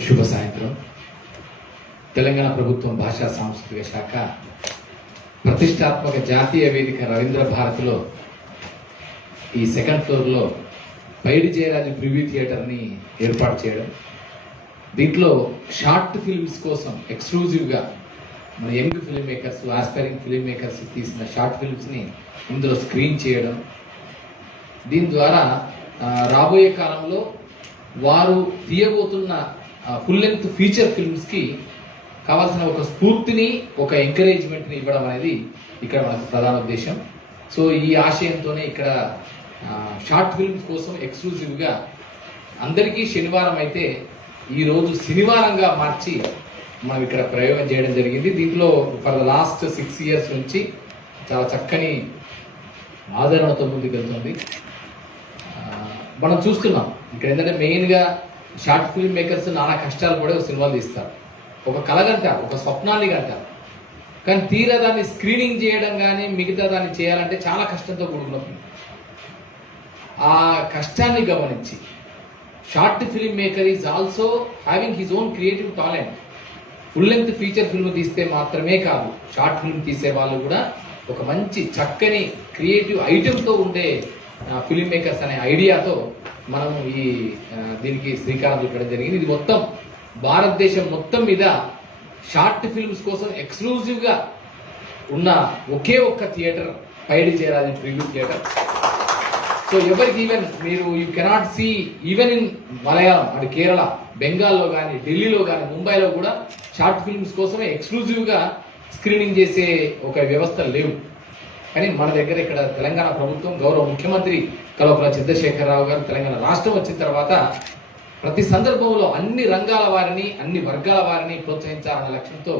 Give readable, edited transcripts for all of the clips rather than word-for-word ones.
శుభ సాయంత్రం. తెలంగాణ ప్రభుత్వం భాషా సాంస్కృతిక శాఖ ప్రతిష్టాత్మక జాతీయ వేదిక రవీంద్ర భారతిలో ఈ సెకండ్ ఫ్లోర్లో పైడి జయరాజు ప్రివ్యూ థియేటర్ని ఏర్పాటు చేయడం, దీంట్లో షార్ట్ ఫిల్మ్స్ కోసం ఎక్స్క్లూజివ్గా మన young film makers, aspiring film makers తీసిన షార్ట్ ఫిల్మ్స్ని ఇందులో స్క్రీన్ చేయడం, దీని ద్వారా రాబోయే కాలంలో వారు తీయబోతున్న ఫుల్ లెంగ్త్ ఫీచర్ ఫిల్మ్స్కి కావాల్సిన ఒక స్ఫూర్తిని, ఒక ఎంకరేజ్మెంట్ని ఇవ్వడం అనేది ఇక్కడ మనకు ప్రధాన ఉద్దేశం. సో ఈ ఆశయంతోనే ఇక్కడ షార్ట్ ఫిల్మ్స్ కోసం ఎక్స్క్లూజివ్గా అందరికీ శనివారం అయితే ఈరోజు శనివారంగా మార్చి మనం ఇక్కడ ప్రయోగం చేయడం జరిగింది. దీంట్లో ఫర్ ద లాస్ట్ 6 years నుంచి చాలా చక్కని ఆదరణతో ముందుకెళ్తుంది. మనం చూస్తున్నాం ఇక్కడ ఏంటంటే మెయిన్గా షార్ట్ ఫిల్మ్ మేకర్స్ నానా కష్టాలు కూడా సినిమాలు తీస్తారు. ఒక కలగంటారు, ఒక స్వప్నాన్ని కంటారు, కానీ తీరా దాన్ని స్క్రీనింగ్ చేయడం కానీ మిగతా దాన్ని చేయాలంటే చాలా కష్టంతో కూడుకున్నప్పుడు ఆ కష్టాన్ని గమనించి short film maker is also having his own creative talent. Full length feature film తీస్తే మాత్రమే కాదు, షార్ట్ ఫిల్మ్ తీసే వాళ్ళు కూడా ఒక మంచి చక్కని క్రియేటివ్ ఐటెంతో ఉండే ఫిల్మ్ మేకర్స్ అనే ఐడియాతో మనం దీనికి శ్రీకారం చుట్టడం జరిగింది. ఇది మొత్తం భారతదేశం మొత్తం మీద షార్ట్ ఫిల్మ్స్ కోసం ఎక్స్క్లూజివ్గా ఉన్న ఒకే ఒక్క theatre Paidi Jayaraju preview theatre. So ఎవరికి ఈవెన్ మీరు you cannot see even in Malayalam అంటే కేరళ, బెంగాల్లో కానీ, ఢిల్లీలో కానీ, ముంబైలో కూడా షార్ట్ ఫిల్మ్స్ కోసమే ఎక్స్క్లూజివ్గా స్క్రీనింగ్ చేసే ఒక వ్యవస్థ లేవు. కానీ మన దగ్గర ఇక్కడ తెలంగాణ ప్రభుత్వం, గౌరవ ముఖ్యమంత్రి కల్వకుంట్ల చంద్రశేఖరరావు గారు తెలంగాణ రాష్ట్రం వచ్చిన తర్వాత ప్రతి సందర్భంలో అన్ని రంగాల వారిని, అన్ని వర్గాల వారిని ప్రోత్సహించాలన్న లక్ష్యంతో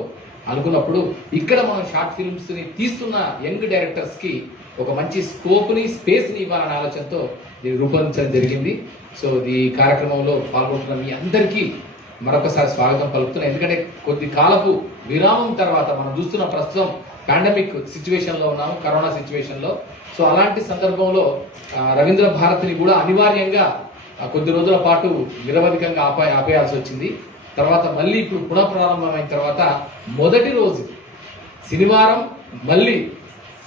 అనుకున్నప్పుడు ఇక్కడ మనం షార్ట్ ఫిల్మ్స్ ని తీస్తున్న యంగ్ డైరెక్టర్స్ కి ఒక మంచి స్కోప్ని, స్పేస్ని ఇవ్వాలనే ఆలోచనతో దీన్ని రూపొందించడం జరిగింది. సో ఈ కార్యక్రమంలో పాల్గొంటున్న మీ అందరికీ మరొకసారి స్వాగతం పలుకుతున్నాం. ఎందుకంటే కొద్ది కాలపు విరామం తర్వాత మనం చూస్తున్న ప్రస్తుతం పాండమిక్ సిచ్యువేషన్లో ఉన్నాము, కరోనా సిచ్యువేషన్లో. సో అలాంటి సందర్భంలో రవీంద్ర భారతిని కూడా అనివార్యంగా కొద్ది రోజుల పాటు నిరవధికంగా ఆపేయాల్సి వచ్చింది. తర్వాత మళ్ళీ ఇప్పుడు పునఃప్రారంభమైన తర్వాత మొదటి రోజు శనివారం మళ్ళీ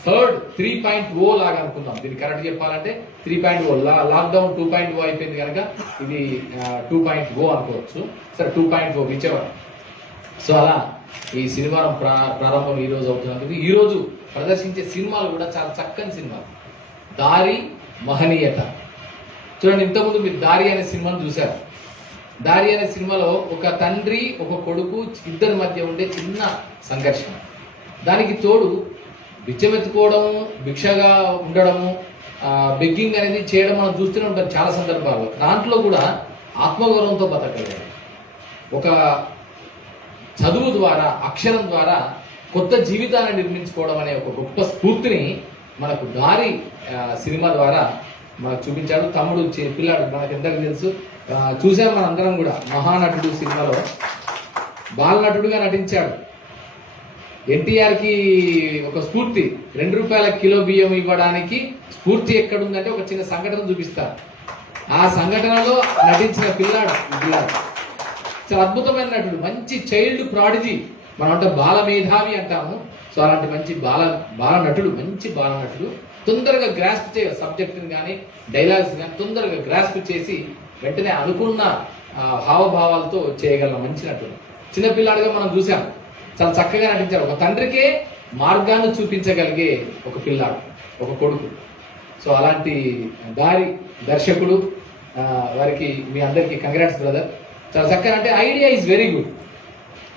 థర్డ్ 3.0 లాగా అనుకుందాం. దీన్ని కరెక్ట్ చెప్పాలంటే 3.0, లాక్డౌన్ 2.0 అయిపోయింది కనుక ఇది 2.0 అనుకోవచ్చు. సరే 2.0 విచవర్. సో అలా ఈ శనివారం ప్రారంభం ఈ రోజు అవుతున్నందుకు ఈ రోజు ప్రదర్శించే సినిమాలు కూడా చాలా చక్కని సినిమాలు. దారి, మహనీయత. చూడండి, ఇంతకుముందు మీరు దారి అనే సినిమాను చూశారు. దారి అనే సినిమాలో ఒక తండ్రి, ఒక కొడుకు ఇద్దరి మధ్య ఉండే చిన్న సంఘర్షణ, దానికి తోడు బిచ్చమెత్తుకోవడము, భిక్షగా ఉండడము, బెగ్గింగ్ అనేది చేయడం మనం చూస్తూనే ఉంటాం చాలా సందర్భాల్లో. దాంట్లో కూడా ఆత్మగౌరవంతో బతకగలరు. ఒక చదువు ద్వారా, అక్షరం ద్వారా కొత్త జీవితాన్ని నిర్మించుకోవడం అనే ఒక గొప్ప స్ఫూర్తిని మనకు దారి సినిమా ద్వారా మనకు చూపించాడు. తమ్ముడు పిల్లాడు మనకెందరికి తెలుసు, చూసాం మన అందరం కూడా. మహానటుడు సినిమాలో బాలనటుడుగా నటించాడు. ఎన్టీఆర్కి ఒక స్ఫూర్తి, 2 రూపాయల కిలో బియ్యం ఇవ్వడానికి స్ఫూర్తి ఎక్కడుందంటే ఒక చిన్న సంఘటన చూపిస్తారు. ఆ సంఘటనలో నటించిన పిల్లాడు చాలా అద్భుతమైన నటుడు, మంచి చైల్డ్ ప్రాడిజీ, మనం అంటే బాల మేధావి అంటాము. సో అలాంటి మంచి బాల నటుడు, మంచి బాల నటుడు. తొందరగా గ్రాస్ప్ చేయ సబ్జెక్ట్ని కానీ డైలాగ్స్ కానీ తొందరగా గ్రాస్ప్ చేసి వెంటనే అనుకున్న హావభావాలతో చేయగల మంచి నటుడు. చిన్నపిల్లాడుగా మనం చూసాం, చాలా చక్కగా నటించారు. ఒక తండ్రికే మార్గాన్ని చూపించగలిగే ఒక పిల్లాడు, ఒక కొడుకు. సో అలాంటి దారి దర్శకుడు వారికి మీ అందరికీ కంగ్రాట్స్ బ్రదర్. చాలా చక్కగా, అంటే ఐడియా ఈజ్ వెరీ గుడ్.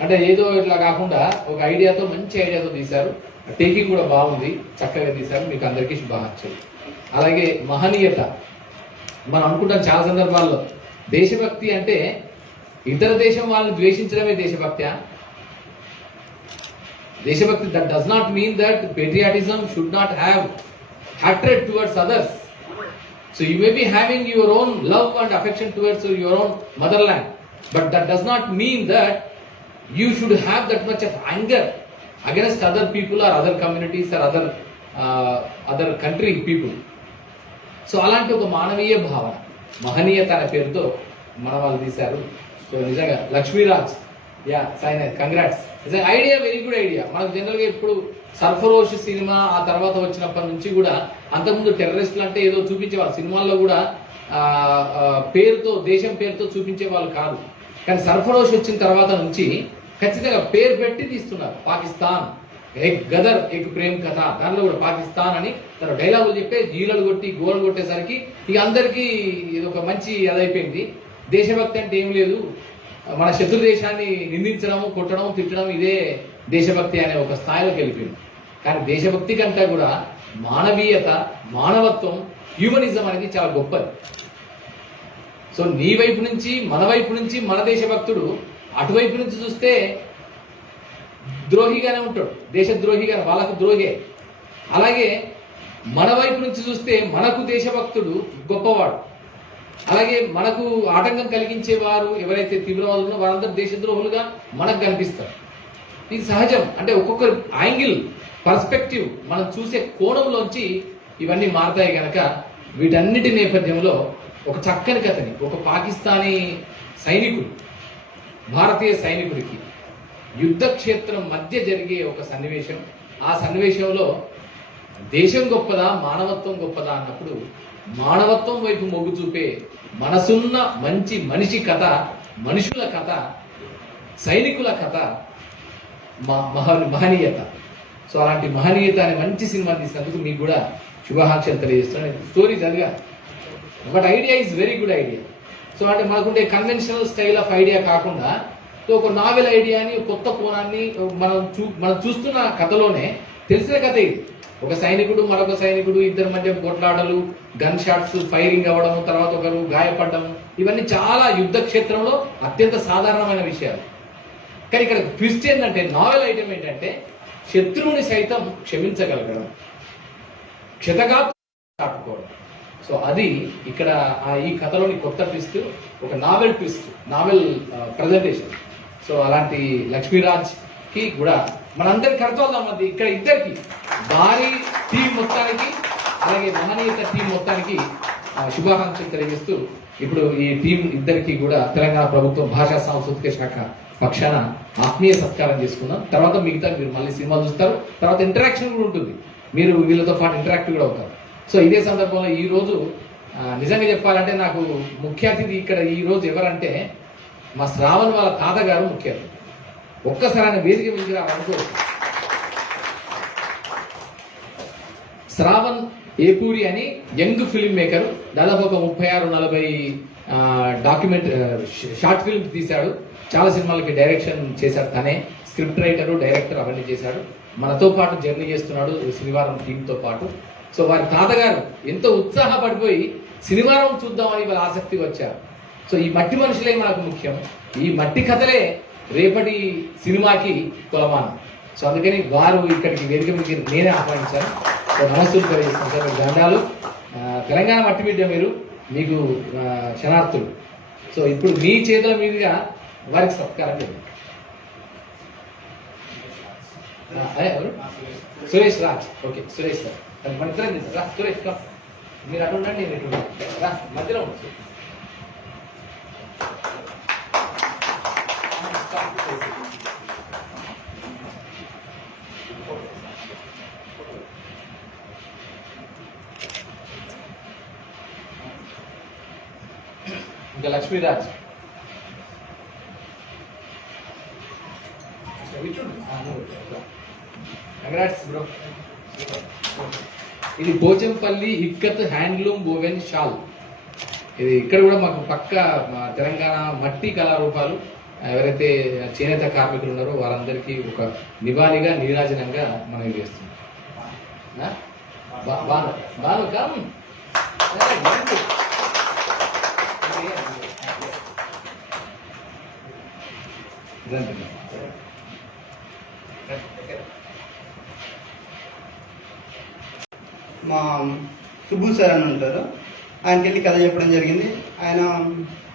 అంటే ఏదో ఇట్లా కాకుండా ఒక ఐడియాతో, మంచి ఐడియాతో తీశారు. టేకింగ్ కూడా బాగుంది, చక్కగా తీశారు. మీకు అందరికీ శుభాకాంక్షలు. అలాగే మహనీయత. మనం అనుకుంటాం చాలా సందర్భాల్లో దేశభక్తి అంటే ఇతర దేశం వాళ్ళని ద్వేషించడమే దేశభక్తి. దేశభక్తి that does not mean that patriotism should not have hatred towards others. So you may be having your own love and affection towards your own motherland, but that does not mean that you should have that much of anger against other people or other communities or other country people. So అలాంటి ఒక మానవీయ భావన, మహనీయత అనే పేరుతో మన వాళ్ళు తీశారు. So నిజంగా లక్ష్మీరాజ్, యా సైన్ కంగ్రాట్స్. నిజంగా ఐడియా వెరీ గుడ్ ఐడియా. మనకు జనరల్గా ఇప్పుడు సర్ఫరోష్ సినిమా ఆ తర్వాత వచ్చినప్పటి నుంచి కూడా, అంతకుముందు టెర్రరిస్టులు అంటే ఏదో చూపించేవాళ్ళు సినిమాల్లో కూడా, పేరుతో దేశం పేరుతో చూపించే వాళ్ళు కాదు. కానీ సర్ఫరోష్ వచ్చిన తర్వాత నుంచి ఖచ్చితంగా పేరు పెట్టి తీస్తున్నారు. పాకిస్తాన్ ఎక్ గదర్ ఎక్ ప్రేమ్ కథ, దానిలో కూడా పాకిస్తాన్ అని తన డైలాగులు చెప్పే గీలలు కొట్టి గోలు కొట్టేసరికి ఇక అందరికీ ఇది ఒక మంచి అదైపోయింది. దేశభక్తి అంటే ఏం లేదు, మన శత్రు దేశాన్ని నిందించడం, కొట్టడం, తిట్టడం ఇదే దేశభక్తి అనే ఒక స్థాయిలోకి వెళ్ళిపోయింది. కానీ దేశభక్తి కంటే కూడా మానవీయత, మానవత్వం, హ్యూమనిజం అనేది చాలా గొప్పది. సో నీ వైపు నుంచి, మన వైపు నుంచి మన దేశభక్తుడు అటువైపు నుంచి చూస్తే ద్రోహిగానే ఉంటాడు, దేశద్రోహిగానే, వాళ్ళకు ద్రోహే. అలాగే మన వైపు నుంచి చూస్తే మనకు దేశభక్తుడు గొప్పవాడు. అలాగే మనకు ఆటంకం కలిగించే వారు ఎవరైతే తీవ్రవాదులు వారందరూ దేశద్రోహులుగా మనకు కనిపిస్తారు. ఇది సహజం. అంటే ఒక్కొక్క యాంగిల్, పర్స్పెక్టివ్, మనం చూసే కోణంలోంచి ఇవన్నీ మారతాయి కనుక వీటన్నిటి నేపథ్యంలో ఒక చక్కని కథని, ఒక పాకిస్తానీ సైనికుడు భారతీయ సైనికుడికి యుద్ధ క్షేత్రం మధ్య జరిగే ఒక సన్నివేశం, ఆ సన్నివేశంలో దేశం గొప్పదా మానవత్వం గొప్పదా అన్నప్పుడు మానవత్వం వైపు మొగ్గు చూపే మనసున్న మంచి మనిషి కథ, మనుషుల కథ, సైనికుల కథ, మహనీయత. సో అలాంటి మహనీయత అనే మంచి సినిమా తీసినందుకు మీకు కూడా శుభాకాంక్షలు తెలియజేస్తున్నాను. స్టోరీ చదివా, but idea is very good idea. So అంటే మనకుంటే కన్వెన్షనల్ స్టైల్ ఆఫ్ ఐడియా కాకుండా ఒక నావెల్ ఐడియాని, కొత్త కోణాన్ని మనం చూస్తున్న కథలోనే తెలిసిన కథ ఇది. ఒక సైనికుడు మరొక సైనికుడు ఇద్దరి మధ్య కొట్లాటలు, గన్ షాట్స్ ఫైరింగ్ అవ్వడం, తర్వాత ఒకరు గాయపడడం, ఇవన్నీ చాలా యుద్ధ క్షేత్రంలో అత్యంత సాధారణమైన విషయాలు. కానీ ఇక్కడ ట్విస్ట్ ఏంటంటే, నావెల్ ఐటమ్ ఏంటంటే శత్రువుని సైతం క్షమించగలగడం, క్షతగాత్రం దాటుకోవడం. సో అది ఇక్కడ ఈ కథలోని కొత్త ట్విస్ట్, ఒక novel twist, novel presentation. So అలాంటి లక్ష్మీరాజ్ కి కూడా మనందరి కర్తవ్యం మధ్య ఇక్కడ ఇద్దరికి, భారీ టీం మొత్తానికి అలాగే మహనీయత టీం మొత్తానికి శుభాకాంక్షలు తెలియజేస్తూ ఇప్పుడు ఈ టీం ఇద్దరికి కూడా తెలంగాణ ప్రభుత్వం భాషా సాంస్కృతిక శాఖ పక్షాన ఆత్మీయ సత్కారం చేసుకుందాం. తర్వాత మిగతా మీరు మళ్ళీ సినిమా చూస్తారు, తర్వాత ఇంటరాక్షన్ కూడా ఉంటుంది, మీరు వీళ్ళతో పాటు ఇంటరాక్ట్ కూడా అవుతారు. సో ఇదే సందర్భంలో ఈ రోజు నిజంగా చెప్పాలంటే నాకు ముఖ్య అతిథి ఇక్కడ ఈ రోజు ఎవరంటే మా శ్రావణ్ వాళ్ళ తాతగారు ముఖ్య అతిథి. ఒక్కసారి ఆయన వేదిక మీద రావాలనుకో. శ్రావణ్ ఏపూరి అని యంగ్ ఫిల్మ్ మేకర్, దాదాపు ఒక 36-40 డాక్యుమెంట్ షార్ట్ ఫిల్మ్స్ తీశాడు. చాలా సినిమాలకి డైరెక్షన్ చేశాడు, తనే స్క్రిప్ట్ రైటరు, డైరెక్టర్ అవన్నీ చేశాడు. మనతో పాటు జర్నీ చేస్తున్నాడు శనివారం టీంతో పాటు. సో వారి తాతగారు ఎంతో ఉత్సాహపడిపోయి శనివారం చూద్దామని వాళ్ళ ఆసక్తి వచ్చారు. సో ఈ మట్టి మనుషులే మనకు ముఖ్యం, ఈ మట్టి కథలే రేపటి సినిమాకి కొలమానం. సో అందుకని వారు ఇక్కడికి వేదిక మీద నేనే ఆహ్వానించాను. సో నమస్తులు తెలియజేస్తాను సార్, మీకు దండాలు. తెలంగాణ మట్టి బిడ్డ మీరు, మీకు శనార్థులు. సో ఇప్పుడు మీ చేతుల మీదుగా వారికి సత్కారం చేయండి. ఎవరు? సురేష్ రాజ్. ఓకే సురేష్ సార్, మన ఇద్దరం చేస్తారు. రా సురేష్, మీరు అటు ఉండండి, నేను ఇటు రా, మధ్యలో ఉండదు. ఇంకా లక్ష్మీరాజ్ కంగ్రాట్స్ బ్రో. ఇది Pochampally Ikkat handloom woven shawl. ఇది ఇక్కడ కూడా మాకు పక్క తెలంగాణ మట్టి కళారూపాలు ఎవరైతే చేనేత కార్మికులు ఉన్నారో వారందరికీ ఒక నివాళిగా, నీరాజనంగా మనం చేస్తున్నాం. బాను కమ్. మా సుబ్బు సార్ అని ఉంటారు, ఆయనకి వెళ్ళి కథ చెప్పడం జరిగింది. ఆయన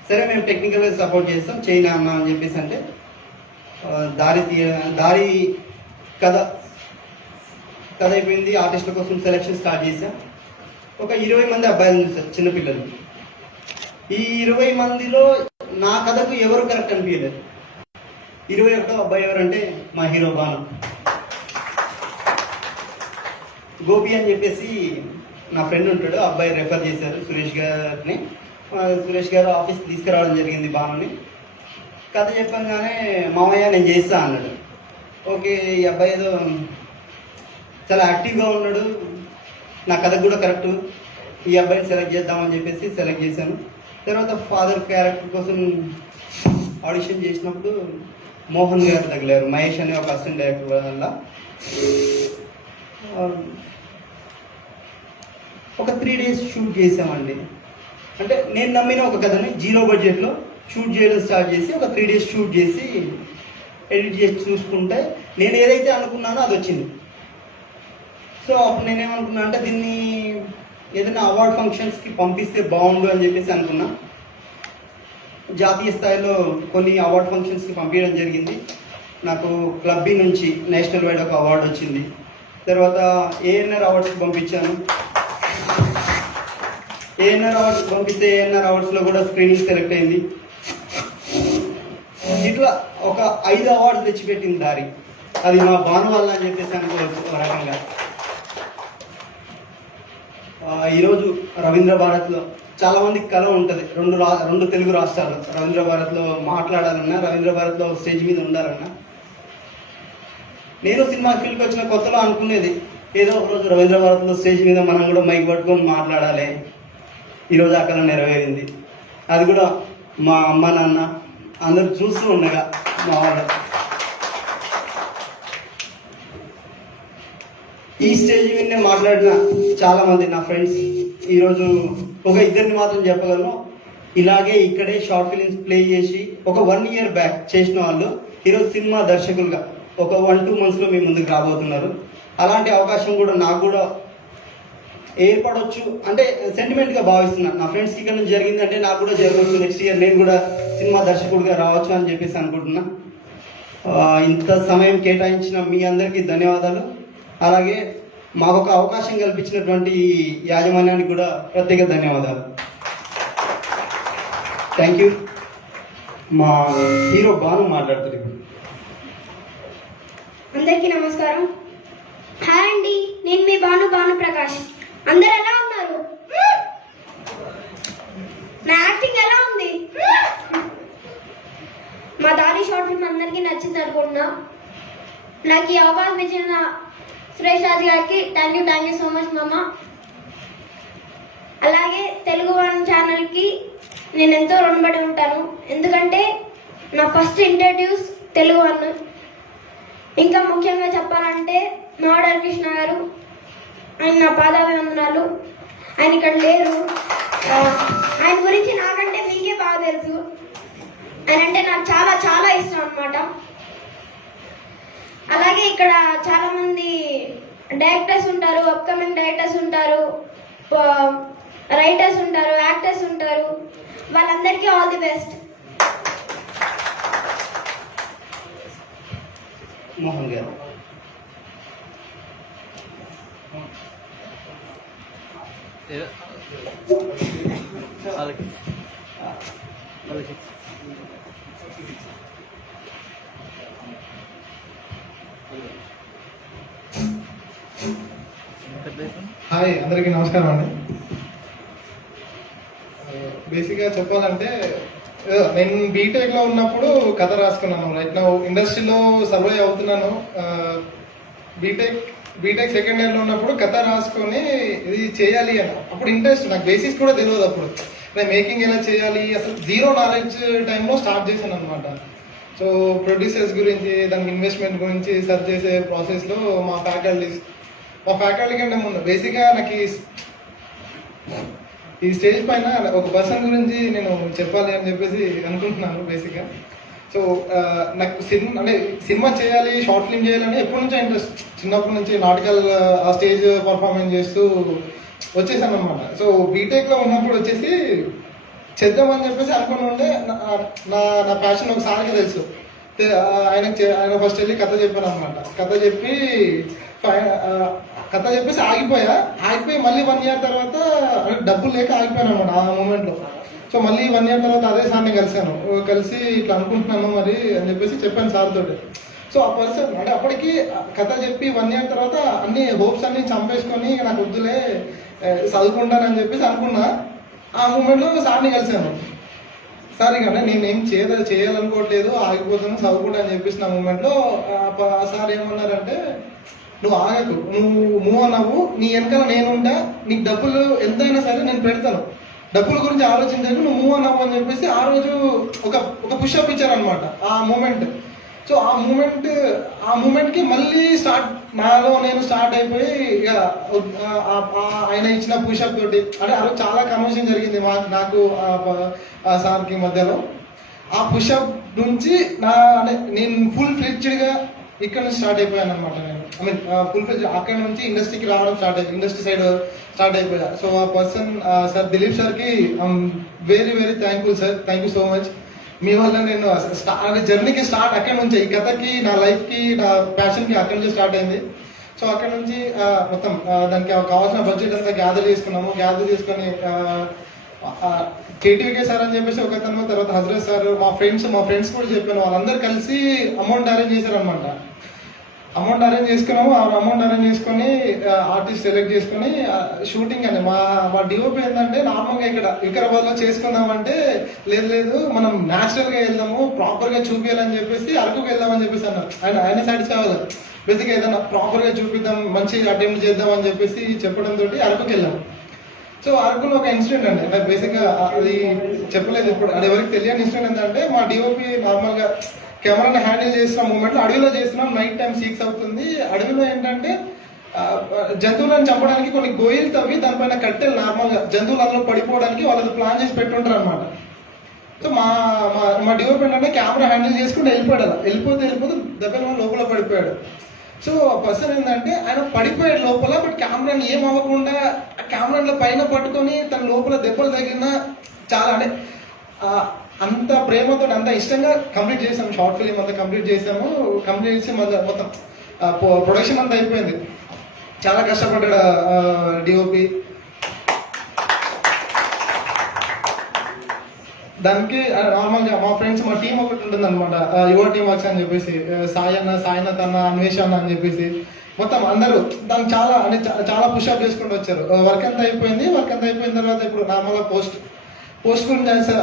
సరే మేము టెక్నికల్గా సపోర్ట్ చేస్తాం, చైనా అన్న అని చెప్పేసి అంటే దారి కథ అయిపోయింది. ఆర్టిస్టుల కోసం సెలెక్షన్ స్టార్ట్ చేసాం. ఒక 20 మంది అబ్బాయిలు ఉంది సార్, చిన్నపిల్లలు. ఈ 20 మందిలో నా కథకు ఎవరు కరెక్ట్ అనిపించలేదు. 21వ అబ్బాయి ఎవరంటే మా హీరో బాను. గోపి అని చెప్పేసి నా ఫ్రెండ్ ఉంటాడు, ఆ అబ్బాయి రెఫర్ చేశారు సురేష్ గారిని. సురేష్ గారు ఆఫీస్కి తీసుకురావడం జరిగింది బానుని. కథ చెప్పంగానే మామయ్య నేను చేస్తా అన్నాడు. ఓకే, ఈ అబ్బాయి ఏదో చాలా యాక్టివ్గా ఉన్నాడు, నా కథకు కూడా కరెక్ట్, ఈ అబ్బాయిని సెలెక్ట్ చేద్దామని చెప్పేసి సెలెక్ట్ చేశాను. తర్వాత ఫాదర్ క్యారెక్టర్ కోసం ఆడిషన్ చేసినప్పుడు మోహన్ గారు తగిలారు, మహేష్ అనే ఒక అసిస్టెంట్ డైరెక్టర్ వల్ల. ఒక 3 days షూట్ చేసామండి. అంటే నేను నమ్మిన ఒక కథని 0 బడ్జెట్లో షూట్ చేయడం స్టార్ట్ చేసి ఒక 3 days షూట్ చేసి ఎడిట్ చేసి చూసుకుంటే నేను ఏదైతే అనుకున్నానో అది వచ్చింది. సో అప్పుడు నేనేమనుకున్నా అంటే దీన్ని ఏదైనా అవార్డ్ ఫంక్షన్స్కి పంపిస్తే బాగుండు అని చెప్పేసి అనుకున్నా. జాతీయ స్థాయిలో కొన్ని అవార్డ్ ఫంక్షన్స్కి పంపించడం జరిగింది. నాకు క్లబ్బీ నుంచి నేషనల్ వైడ్ ఒక అవార్డు వచ్చింది. తర్వాత ఏఎన్ఆర్ అవార్డ్స్కి పంపించాను. ఏఎన్ఆర్ అవార్డ్స్కి పంపిస్తే ఏఎన్ఆర్ అవార్డ్స్లో కూడా స్క్రీనింగ్ సెలెక్ట్ అయింది. ఇట్లా ఒక 5 అవార్డ్స్ తెచ్చిపెట్టింది దారి. అది మా భాను వల్ల అని చెప్పేసి అనుకోవచ్చు ఒక రకంగా. ఈరోజు రవీంద్ర భారత్లో చాలా మందికి కళ ఉంటుంది, రెండు తెలుగు రాష్ట్రాలు రవీంద్ర భారత్లో మాట్లాడాలన్నా, రవీంద్ర భారత్లో స్టేజ్ మీద ఉండాలన్నా. నేను సినిమా ఫీల్డ్కి వచ్చిన కొత్తలో అనుకునేది ఏదో ఒకరోజు రవీంద్ర భారత్లో స్టేజ్ మీద మనం కూడా మైక్ పట్టుకొని మాట్లాడాలి. ఈరోజు ఆ కళ నెరవేరింది. అది కూడా మా అమ్మ నాన్న అందరూ చూస్తూ ఉండగా మా వాళ్ళు. ఈ స్టేజ్ మీద మాట్లాడిన చాలా మంది నా ఫ్రెండ్స్, ఈరోజు ఒక 2 మాత్రం చెప్పగలను. ఇలాగే ఇక్కడే షార్ట్ ఫిలిమ్స్ ప్లే చేసి ఒక 1 year బ్యాక్ చేసిన వాళ్ళు ఈరోజు సినిమా దర్శకులుగా ఒక 1-2 monthsలో మీ ముందుకు రాబోతున్నారు. అలాంటి అవకాశం కూడా నాకు కూడా ఏర్పడవచ్చు అంటే సెంటిమెంట్గా భావిస్తున్నాను. నా ఫ్రెండ్స్కి ఇక్కడ నుంచి జరిగిందంటే నాకు కూడా జరగవచ్చు, నెక్స్ట్ ఇయర్ నేను కూడా సినిమా దర్శకుడిగా రావచ్చు అని చెప్పేసి అనుకుంటున్నా. ఇంత సమయం కేటాయించిన మీ అందరికీ ధన్యవాదాలు. అలాగే మాకు ఒక అవకాశం కల్పించినటువంటి యాజమాన్యానికి కూడా ప్రత్యేక ధన్యవాదాలు. Thank you. మా హీరో బాను మాట్లాడుతుంది ఇప్పుడు. అందరికీ నమస్కారం. హాయ్ అండి, నేను మీ భాను ప్రకాష్. అందరు ఎలా ఉన్నారు? నా యాక్టింగ్ ఎలా ఉంది? మా దారి షార్ట్ ఫిల్మ్ అందరికీ నచ్చింది అనుకుంటున్నా. నాకు ఈ అవకాశం ఇచ్చిన సురేష్ రాజు గారికి థ్యాంక్ యూ సో మచ్ మామ. అలాగే తెలుగు వన్ ఛానల్కి నేను ఎంతో రుణపడి ఉంటాను, ఎందుకంటే నా ఫస్ట్ ఇంట్రడ్యూస్ తెలుగు వన్. ఇంకా ముఖ్యంగా చెప్పాలంటే మావడారి కృష్ణ గారు, ఆయన నా పాదాభివందనాలు. ఆయన ఇక్కడ లేరు, ఆయన గురించి నాకంటే మీకే బాగా తెలుసు. ఆయన అంటే నాకు చాలా చాలా ఇష్టం అన్నమాట. అలాగే ఇక్కడ చాలా మంది డైరెక్టర్స్ ఉంటారు, అప్కమింగ్ డైరెక్టర్స్ ఉంటారు, రైటర్స్ ఉంటారు, యాక్టర్స్ ఉంటారు. వాళ్ళందరికీ ఆల్ ది బెస్ట్. మోహన్ గారు. హాయ్, అందరికీ నమస్కారం అండి. బేసిక్గా చెప్పాలంటే నేను బీటెక్లో ఉన్నప్పుడు కథ రాసుకున్నాను. రైట్ నౌ ఇండస్ట్రీలో సర్వే అవుతున్నాను. బీటెక్ సెకండ్ ఇయర్లో ఉన్నప్పుడు కథ రాసుకొని ఇది చేయాలి అని అప్పుడు ఇంట్రెస్ట్, నాకు బేసిక్స్ కూడా తెలియదు అప్పుడు. నేను మేకింగ్ ఎలా చేయాలి అసలు జీరో నాలెడ్జ్ టైంలో స్టార్ట్ చేశాను అనమాట. సో ప్రొడ్యూసర్స్ గురించి, దానికి ఇన్వెస్ట్మెంట్ గురించి సెర్చ్ చేసే ప్రాసెస్లో మా ఫ్యాకల్టీ కంటే ముందు బేసిక్గా నాకు ఈ స్టేజ్ పైన ఒక పర్సన్ గురించి నేను చెప్పాలి అని చెప్పేసి అనుకుంటున్నాను బేసిక్గా. సో నాకు సినిమా చేయాలి, షార్ట్ ఫిల్మ్ చేయాలని ఎప్పటి నుంచో ఇంట్రెస్ట్. చిన్నప్పటి నుంచి నాటకాలు ఆ స్టేజ్ పర్ఫార్మెన్స్ చేస్తూ వచ్చేసాను అనమాట. సో బీటెక్లో ఉన్నప్పుడు వచ్చేసి చేద్దామని చెప్పేసి అనుకుని ఉంటే నా ప్యాషన్ ఒకసారికి తెలుసు. ఆయన ఫస్ట్ వెళ్ళి కథ చెప్పాను అనమాట. కథ చెప్పేసి ఆగిపోయి మళ్ళీ 1 year తర్వాత డబ్బులు లేక ఆగిపోయాను అనమాట ఆ మూమెంట్లో. సో మళ్ళీ 1 ఇయర్ తర్వాత అదే సార్ని కలిశాను. కలిసి ఇట్లా అనుకుంటున్నాను మరి అని చెప్పేసి చెప్పాను సార్ తోటి. సో ఆ పర్సన్ అంటే అప్పటికి కథ చెప్పి 1 ఇయర్ తర్వాత అన్ని హోప్స్ అన్ని చంపేసుకొని నాకు వద్దులే చదువుకుంటానని చెప్పేసి అనుకున్నా. ఆ మూమెంట్లో సార్ని కలిశాను. సార్ ఇక నేను ఏం చేయాలనుకోవట్లేదు, ఆగిపోతాను, చదువుకుంటా అని చెప్పేసి నా మూమెంట్లో ఆ సార్ ఏమన్నారంటే, నువ్వు ఆగకు, నువ్వు మూవ్ అన్నావు, నీ వెనకాల నేనుంటా, నీకు డబ్బులు ఎంతైనా సరే నేను పెడతాను, డబ్బుల గురించి ఆలోచించకు, నువ్వు మూవ్ అన్నావు అని చెప్పేసి ఆ రోజు ఒక పుషప్ ఇచ్చారనమాట ఆ మూమెంట్. సో ఆ మూమెంట్కి మళ్ళీ నాలో నేను స్టార్ట్ అయిపోయి ఇక ఆయన ఇచ్చిన పుషప్ తోటి అంటే ఆ రోజు చాలా కన్వర్షన్ జరిగింది నాకు ఆ సార్కి మధ్యలో. ఆ పుషప్ నుంచి అంటే నేను ఫుల్ ఫ్లెడ్జ్డ్గా ఇక్కడ నుంచి స్టార్ట్ అయిపోయాను అనమాట. నేను ఫుల్ ఫ్లెడ్జ్ అక్కడ నుంచి ఇండస్ట్రీకి రావడం ఇండస్ట్రీ సైడ్ స్టార్ట్ అయిపోయా. సో ఆ పర్సన్ సార్ దిలీప్ సార్కి very very thankful sir, thank you so much. మీ వల్ల నేను జర్నీకి స్టార్ట్ అక్కడి నుంచి, ఈ కథకి, నా లైఫ్కి, నా ప్యాషన్కి అక్కడి నుంచి స్టార్ట్ అయింది. సో అక్కడ నుంచి మొత్తం దానికి కావాల్సిన బడ్జెట్ అంతా గ్యాదర్ చేసుకొని కేటీవీకే సార్ అని చెప్పేసి ఒక అతను, తర్వాత హజరత్ సార్, మా ఫ్రెండ్స్ కూడా చెప్పాను, వాళ్ళందరూ కలిసి అమౌంట్ అరేంజ్ చేశారనమాట. అమౌంట్ అరేంజ్ చేసుకున్నాము. ఆ అమౌంట్ అరేంజ్ చేసుకొని ఆర్టిస్ట్ సెలెక్ట్ చేసుకొని షూటింగ్ అని మా డిఓపి ఏంటంటే, నార్మల్గా ఇక్కడ వికారాబాద్లో చేసుకుందామంటే లేదు మనం న్యాచురల్గా వెళ్దాము, ప్రాపర్గా చూపించాలని చెప్పేసి అరకుకి వెళ్దామని చెప్పేసి అన్నారు. ఆయన సాటిస్ఫై అవ్వదు, బేసిక్గా ఏదైనా ప్రాపర్గా చూపిద్దాం, మంచి అటెంప్ట్ చేద్దాం అని చెప్పేసి చెప్పడంతో అరకుకి వెళ్ళాము. సో అరకులో ఒక ఇన్సిడెంట్ అండి, నాకు బేసిక్గా అది చెప్పలేదు ఇప్పుడు, అది ఎవరికి తెలియని ఇన్సిడెంట్ ఏంటంటే, మా డిఓపి నార్మల్గా కెమెరాని హ్యాండిల్ చేసిన మూమెంట్లో అడవిలో చేస్తున్నాం, నైట్ టైం 6 అవుతుంది. అడవిలో ఏంటంటే జంతువులను చంపడానికి కొన్ని గోయిలు తవ్వి దానిపైన కట్టెలు నార్మల్గా జంతువులు అందులో పడిపోవడానికి వాళ్ళది ప్లాన్ చేసి పెట్టుంటారు అనమాట. సో మా డిఓపి ఏంటంటే కెమెరా హ్యాండిల్ చేసుకుంటూ వెళ్ళిపోతే దగ్గర లోపల పడిపోయాడు. సో ఆ పర్సన్ ఏంటంటే ఆయన పడిపోయాడు లోపల, బట్ కెమెరాని ఏం అవ్వకుండా ఆ కెమెరా పైన పట్టుకొని తన లోపల దెబ్బలు తగిలిన చాలా అంటే అంత ప్రేమతో అంత ఇష్టంగా కంప్లీట్ చేసాము. షార్ట్ ఫిలిం అంతా కంప్లీట్ చేసి మొత్తం ప్రొడక్షన్ అంతా అయిపోయింది. చాలా కష్టపడ్డాడు డిఓపి. దానికి నార్మల్గా మా ఫ్రెండ్స్, మా టీం ఒకటి ఉంటుంది అనమాట, యువ టీం వర్క్స్ అని చెప్పేసి, సాయినాథ్ అన్న, అన్వేష్ అన్న అని చెప్పేసి మొత్తం అందరూ దాన్ని చాలా పుషప్ చేసుకుంటూ వచ్చారు. వర్క్ అంతా అయిపోయింది. అయిపోయిన తర్వాత ఇప్పుడు నార్మల్గా పోస్ట్ గురించి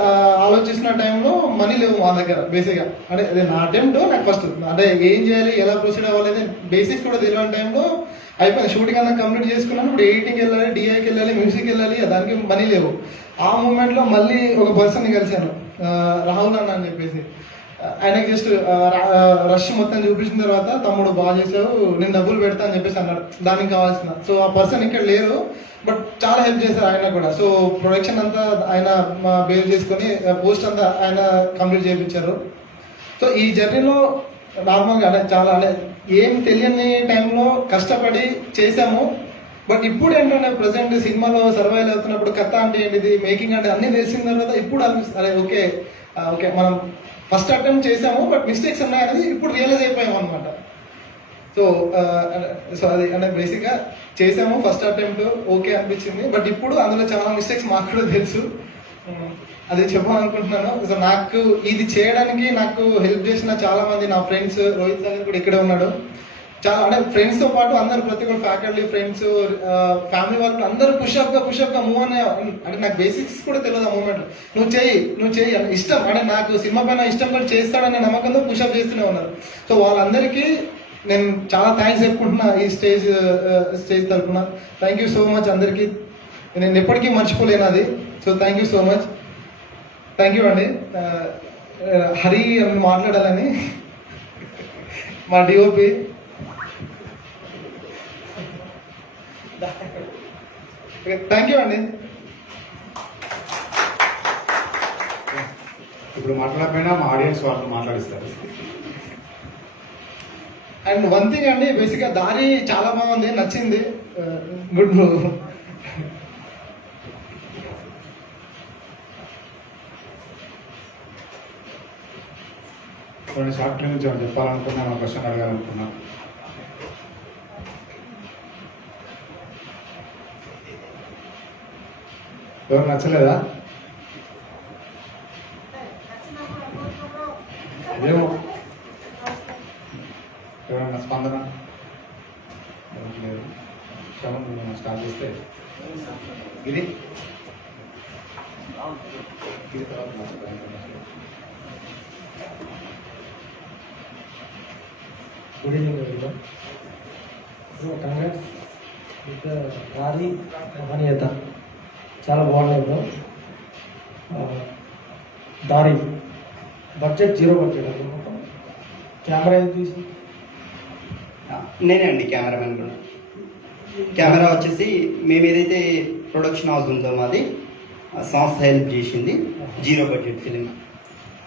ఆలోచిస్తున్న టైంలో మనీ లేవు మా దగ్గర బేసిక్గా. అంటే అది నా అటెంప్ట్, నాకు ఫస్ట్ అంటే ఏం చేయాలి, ఎలా ప్రొసీడ్ అవ్వాలి బేసిక్స్ కూడా తెలియని టైంలో అయిపోయింది. షూటింగ్ అన్నా కంప్లీట్ చేసుకున్నాను. ఇప్పుడు ఎడిటింగ్కి వెళ్ళాలి, డిఐకి వెళ్ళాలి, మ్యూజిక్ వెళ్ళాలి, దానికి మనీ లేవు. ఆ మూమెంట్లో మళ్ళీ ఒక పర్సన్ని కలిశాను, రాహుల్ అన్న అని చెప్పేసి. ఆయనకి జస్ట్ రష్ మొత్తం చూపించిన తర్వాత, తమ్ముడు బాగా చేసావు, నేను డబ్బులు పెడతా అని చెప్పేసి అన్నాడు దానికి కావాల్సిన. సో ఆ పర్సన్ ఇక్కడ లేరు, బట్ చాలా హెల్ప్ చేశారు ఆయన కూడా. సో ప్రొడక్షన్ అంతా ఆయన బేర్ చేసుకొని పోస్ట్ అంతా ఆయన కంప్లీట్ చేయించారు. సో ఈ జర్నీలో నార్మల్గా చాలా ఏం తెలియని టైంలో కష్టపడి చేసాము. బట్ ఇప్పుడు ఏంటంటే ప్రజెంట్ సినిమాలో సర్వైవ్ అవుతున్నప్పుడు కథ అంటే ఏంటిది, మేకింగ్ అంటే అన్ని తెలిసిన తర్వాత ఇప్పుడు అనిపిస్తుంది, ఓకే మనం ఫస్ట్ అటెంప్ట్ చేసాము, బట్ మిస్టేక్స్ ఉన్నాయనేది ఇప్పుడు రియలైజ్ అయిపోయాము అనమాట. సో అది అంటే బేసిక్గా చేసాము, ఫస్ట్ అటెంప్ట్ ఓకే అనిపించింది, బట్ ఇప్పుడు అందులో చాలా మిస్టేక్స్ మాకు కూడా తెలుసు, అది చెప్పాలనుకుంటున్నాను. సో నాకు ఇది చేయడానికి నాకు హెల్ప్ చేసిన చాలా మంది నా ఫ్రెండ్స్, రోహిత్ సాగర్ కూడా ఇక్కడే ఉన్నాడు. చాలా అంటే ఫ్రెండ్స్తో పాటు అందరు, ప్రతి ఒక్కరు ఫ్యాకల్టీ, ఫ్రెండ్స్, ఫ్యామిలీ వాళ్ళు అందరూ పుషప్గా మూవ్ అంటే నాకు బేసిక్స్ కూడా తెలియదు ఆ మూమెంట్లో. నువ్వు చేయి అని ఇష్టం, అంటే నాకు సినిమా పైన ఇష్టం కూడా చేస్తాడనే నమ్మకంతో పుషప్ చేస్తూనే ఉన్నారు. సో వాళ్ళందరికీ నేను చాలా థ్యాంక్స్ చెప్పుకుంటున్నా ఈ స్టేజ్ తరఫున. థ్యాంక్ యూ సో మచ్ అందరికీ, నేను ఎప్పటికీ మర్చిపోలేను అది. So thank you so much, thank you అండి. హరి అని మాట్లాడాలని మా డిఓపి. థ్యాంక్ యూ అండి. ఇప్పుడు మాట్లాడకపోయినా మా ఆడియన్స్ వాళ్ళు మాట్లాడిస్తారు. అండ్ వన్ థింగ్ అండి, బేసిక్గా దారి చాలా బాగుంది, నచ్చింది. Good bro. కొన్ని షార్ట్ ఫిల్మ్ గురించి ఏమైనా చెప్పాలనుకున్నాను, క్వశ్చన్ అడగాలనుకున్నా. ఎవరు నచ్చలేదా? ఏమో ఎవరన్నా స్పందన ఎవరికి లేదు. శ్రవణ్ మనం స్టార్ట్ చేస్తే ఇది ఇది తర్వాత మాట్లాడదాం. Good evening everyone. So congrats with రాది మహనీయత చాలా బాగున్నాయి బ్రో. దారి బడ్జెట్ 0 బడ్జెట్ అనుకుంటాం. కెమెరా ఏది తీసి నేనే అండి కెమెరామెన్ కూడా. కెమెరా వచ్చేసి మేము ఏదైతే ప్రొడక్షన్ హౌస్ ఉందో మాది ఆ సంస్థ హెల్ప్ చేసింది. 0 బడ్జెట్ ఫిలిం.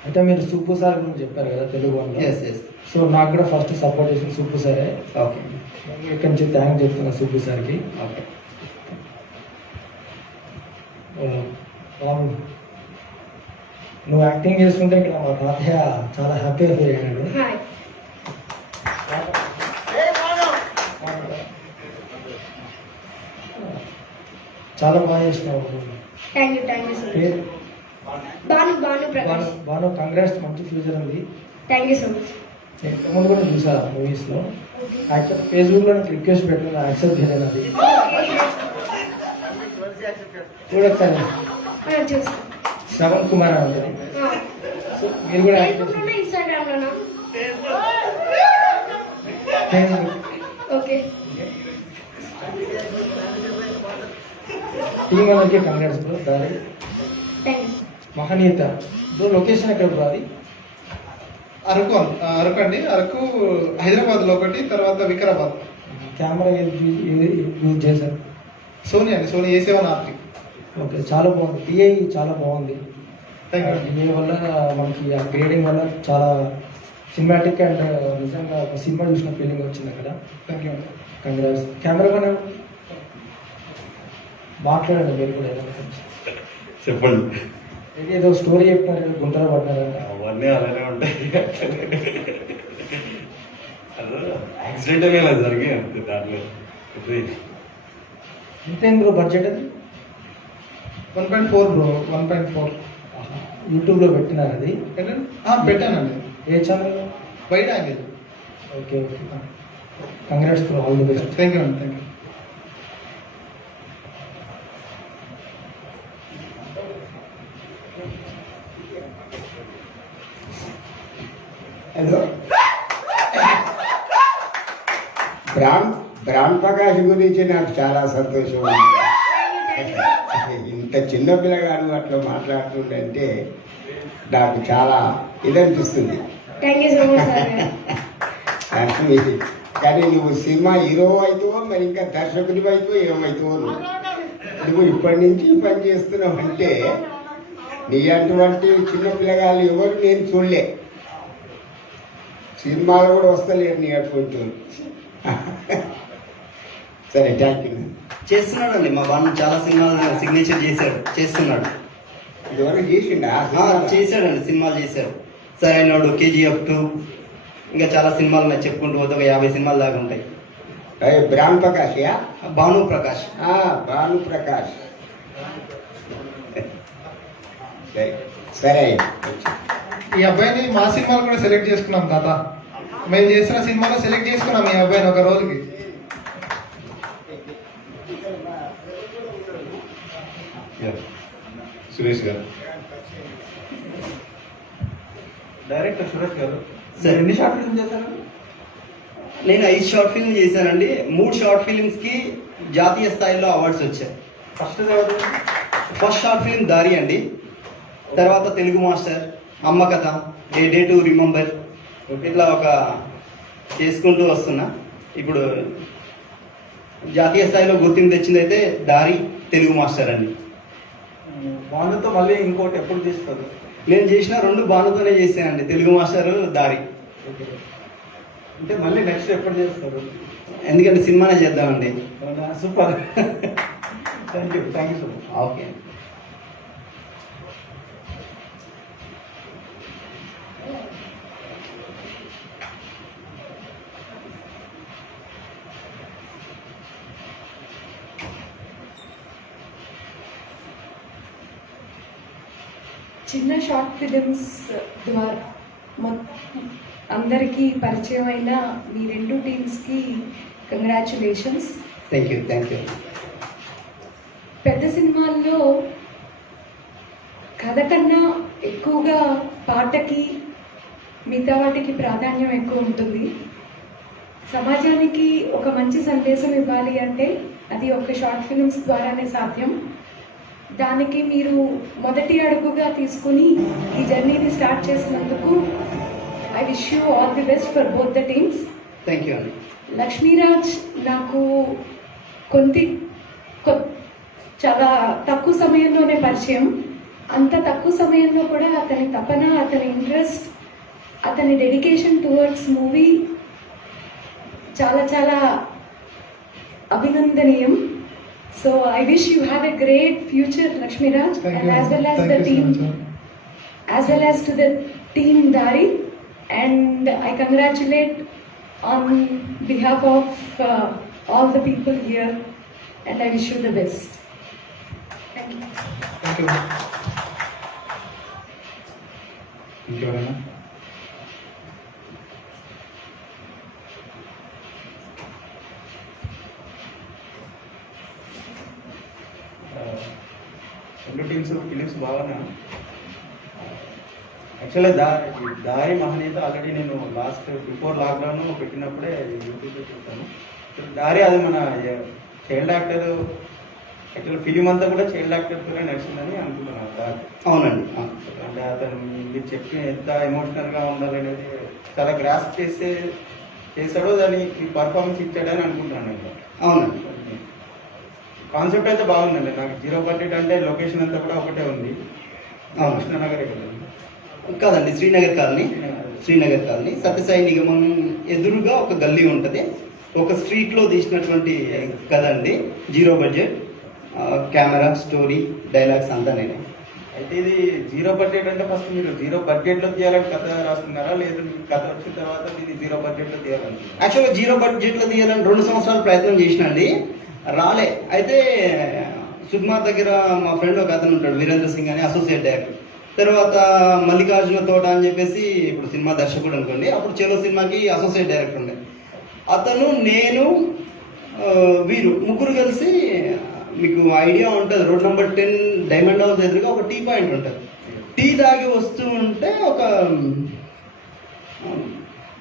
అంటే మీరు సుబ్బు సార్ గురించి చెప్పారు కదా తెలుగు వాళ్ళు. ఎస్. సో నాకు కూడా ఫస్ట్ సపోర్ట్ చేసిన సుబ్బు సారే. ఓకే. ఇక్కడి నుంచి థ్యాంక్ చెప్తున్నా సుబ్బు సార్కి. ఓకే. రాము, నువ్వు యాక్టింగ్ చేస్తుంటే ఇక్కడ మా తాతయ్య చాలా హ్యాపీగా ఫీల్ అయ్యాడు. హాయ్. చాలా బాగా చేసినావు. Thank you so much. పేరు భాను ప్రకాష్. బాను కంగ్రాట్స్, మంచి ఫ్యూచర్ ఉంది. Thank you so much. నేను ఇంతకుముందు కూడా చూసా మూవీస్లో. యాక్చువల్ ఫేస్బుక్లో నాకు రిక్వెస్ట్ పెట్టిన యాక్సెప్ట్ చేయలేదు. అది చూడొచ్చాను. చూస్తాను. శ్రవణ్ కుమార్ అని ఉంటుంది. సో మీరు కూడా యాక్ట్ ఫేస్బుక్లోనా ఇన్స్టాగ్రామ్లోనా? Facebook okay. టీం అందరికీ congrats bro. Daari thank you. మహనీయత బ్రో. లొకేషన్ ఎక్కడ బ్రో అది? అరకు అరకు అండి. అరకు హైదరాబాద్లో ఒకటి, తర్వాత వికారాబాద్. కెమెరా యూజ్ చేశారు? సోనీ అండి, సోనీ A7 R3. ఓకే, చాలా బాగుంది. పిఐ చాలా బాగుంది. Thank you. పిఐ వల్ల మనకి ఆ గ్రేడింగ్ వల్ల చాలా సినిమాటిక్ అండ్ నిజంగా ఒక సినిమా చూసిన ఫీలింగ్ వచ్చింది అక్కడ. Thank you. కంగ్రాట్స్. కెమెరా పైన మాట్లాడండి మీరు కూడా ఏదైనా కొంచెం. చెప్పండి. ఏదో స్టోరీ చెప్తున్నారు, గుంటలో పడ్డారని. అవన్నీ అలానే ఉంటాయి. అదే యాక్సిడెంట్ అలా జరిగాయి అంతే. దాంట్లో ఎంత బ్రో బడ్జెట్ అది? 1.4 బ్రో. 1.4. యూట్యూబ్లో పెట్టినారు అది? పెట్టానండి. ఏ ఛానల్లో? Wide angle. Okay okay. Congrats bro, all the best. Thank you అండి. Thank you. Hello, brand Prakash గురించి నాకు చాలా సంతోషం ఉంది. ఇంత చిన్న పిల్లగాడు అట్లా మాట్లాడుతుందంటే నాకు చాలా ఇదనిపిస్తుంది. Thank you so much sir. కానీ నువ్వు సినిమా హీరో అవుతావో, మరి ఇంకా దర్శకుడి అవుతావో ఏమవుతావో. నువ్వు ఇప్పటి నుంచి పని చేస్తున్నావు అంటే నీ అటువంటి చిన్న పిల్లగాళ్ళు ఎవరు నేను చూడలే. సినిమాలు కూడా వస్తలేరు నీ అటువంటి. సరే, థ్యాంక్ యూ. చేస్తున్నాడు అండి మా బాను. చాలా సినిమాలు సిగ్నేచర్ చేస్తున్నాడు. ఇదివరకు చేసిండా? చేశాడండి, సినిమాలు చేశాడు. సరైనోడు, KGF 2, ఇంకా చాలా సినిమాలు ఉన్నాయి. చెప్పుకుంటూ పోతే ఒక 50 సినిమాలు దాకా ఉంటాయి. బ్రాహ్మ ప్రకాష్. భాను ప్రకాష్. భాను ప్రకాష్. సరే. ఈ అబ్బాయిని మా సినిమాలు కూడా సెలెక్ట్ చేసుకున్నాం తాత. మేము చేసిన సినిమాలో సెలెక్ట్ చేసుకున్నాం ఈ అబ్బాయిని ఒక రోజుకి. సురేష్ గారు. డైరెక్టర్ సురేష్ గారు, సార్ ఎన్ని షార్ట్ ఫిల్మ్ చేశారు? నేను 5 షార్ట్ ఫిల్మ్ చేశానండి. 3 షార్ట్ ఫిల్మ్స్ కి జాతీయ స్థాయిలో అవార్డ్స్ వచ్చాయి. ఫస్ట్ షార్ట్ ఫిల్మ్ దారి అండి. తర్వాత తెలుగు మాస్టర్, అమ్మ కథ, ఏ డే టు రిమెంబర్, ఇట్లా ఒక చేసుకుంటూ వస్తున్నా. ఇప్పుడు జాతీయ స్థాయిలో గుర్తింపు తెచ్చింది అయితే దారి, తెలుగు మాస్టర్ అండి. బానుతో మళ్ళీ ఇంకోటి ఎప్పుడు తీస్తారు? నేను చేసిన 2 బానుతోనే చేశానండి, తెలుగు మాస్టర్, దారి. అంటే మళ్ళీ నెక్స్ట్ ఎప్పుడు చేస్తారు? ఎందుకంటే సినిమానే చేద్దామండి. Super. Thank you so much. Okay. చిన్న షార్ట్ ఫిలిమ్స్ ద్వారా అందరికీ పరిచయమైన మీ 2 టీమ్స్కి కంగ్రాచులేషన్స్. Thank you. పెద్ద సినిమాల్లో కథ కన్నా ఎక్కువగా పాటకి మిగతా వాటికి ప్రాధాన్యం ఎక్కువ ఉంటుంది. సమాజానికి ఒక మంచి సందేశం ఇవ్వాలి అంటే అది ఒక షార్ట్ ఫిల్మ్స్ ద్వారానే సాధ్యం. దానికి మీరు మొదటి అడుగుగా తీసుకుని ఈ జర్నీని స్టార్ట్ చేసినందుకు I wish you all the best for both the teams. Thank you అండి. లక్ష్మీరాజ్ నాకు చాలా తక్కువ సమయంలోనే పరిచయం. అంత తక్కువ సమయంలో కూడా అతని తపన, అతని ఇంట్రెస్ట్, అతని డెడికేషన్ టువర్డ్స్ మూవీ చాలా అభినందనీయం. So I wish you have a great future Lakshmiraj, and as well as the team, as well as to the team Dari, and I congratulate on behalf of all the people here, and I wish you the best. Thank you. ఇంకెవరైనా? రెండు teams films బాగానే. యాక్చువల్గా దారి మహనీయత already నేను last before lockdown పెట్టినప్పుడే యూట్యూబ్లో చూస్తాను. దారి అది మన చైల్డ్ యాక్టర్, యాక్చువల్ ఫిలిం అంతా కూడా చైల్డ్ యాక్టర్తోనే నడిచిందని అనుకుంటున్నాను. దారి అవునండి. అంటే అతను మీరు చెప్పి ఎంత ఎమోషనల్గా ఉండాలనేది చాలా గ్రాస్ప్ చేశాడో దాన్ని పర్ఫార్మెన్స్ ఇచ్చాడని అనుకుంటున్నాను నేను. అవునండి. కాన్సెప్ట్ అయితే బాగుందండి. నాకు 0 బడ్జెట్ అంటే లొకేషన్ అంతా కూడా ఒకటే ఉంది. కృష్ణనగర్ కాదండి, శ్రీనగర్ కాలనీ సత్యసాయి నిగమం ఎదురుగా ఒక గల్లీ ఉంటుంది. ఒక స్ట్రీట్లో తీసినటువంటి కథ అండి. 0 బడ్జెట్, కెమెరా, స్టోరీ, డైలాగ్స్ అంతా నేనే. అయితే ఇది 0 బడ్జెట్ అంటే ఫస్ట్ మీరు 0 బడ్జెట్లో తీయాలని కథ రాస్తున్నారా, లేదు కథ వచ్చిన తర్వాత దీన్ని 0 బడ్జెట్లో తీయాలని? యాక్చువల్గా 0 బడ్జెట్లో తీయాలని 2 సంవత్సరాలు ప్రయత్నం చేసినండి, రాలే. అయితే సుకుమార్ దగ్గర మా ఫ్రెండ్ ఒక అతను ఉంటాడు, వీరేంద్ర సింగ్ అని, అసోసియేట్ డైరెక్టర్. తర్వాత మల్లికార్జున తోట అని చెప్పేసి ఇప్పుడు సినిమా దర్శకుడు అనుకోండి, అప్పుడు చెలో సినిమాకి అసోసియేట్ డైరెక్టర్ ఉండే అతను, నేను, వీరు ముగ్గురు కలిసి, మీకు ఐడియా ఉంటుంది, రోడ్ నెంబర్ 10 డైమండ్ హౌస్ ఎదురుగా ఒక టీ పాయింట్ ఉంటుంది. టీ తాగి వస్తూ ఉంటే ఒక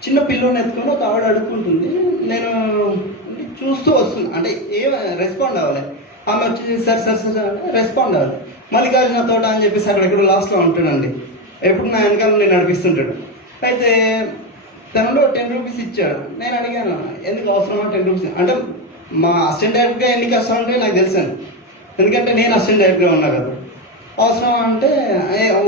చిన్న పిల్లోని ఎత్తుకొని ఒక ఆవిడ అడుక్కుంటుంది. నేను చూస్తూ వస్తుంది, అంటే ఏం రెస్పాండ్ అవ్వాలి. ఆమె వచ్చి సార్ అంటే రెస్పాండ్ అవ్వాలి. మల్లికార్జున తోట అని చెప్పేసి అక్కడ ఎక్కడో లాస్ట్లో ఉంటాడండి, ఎప్పుడు నా వెనకాల నేను నడిపిస్తుంటాడు. అయితే తనలో 10 రూపీస్ ఇచ్చాడు. నేను అడిగాను, ఎందుకు అవసరమా 10 రూపీస్ అంటే, మా అసిస్టెంట్ డైరెక్టర్గా ఎన్ని కష్టం ఉంటే నాకు తెలుసాను, ఎందుకంటే నేను అసిస్టెంట్ డైరెక్టర్గా ఉన్నా కదా. అవసరం అంటే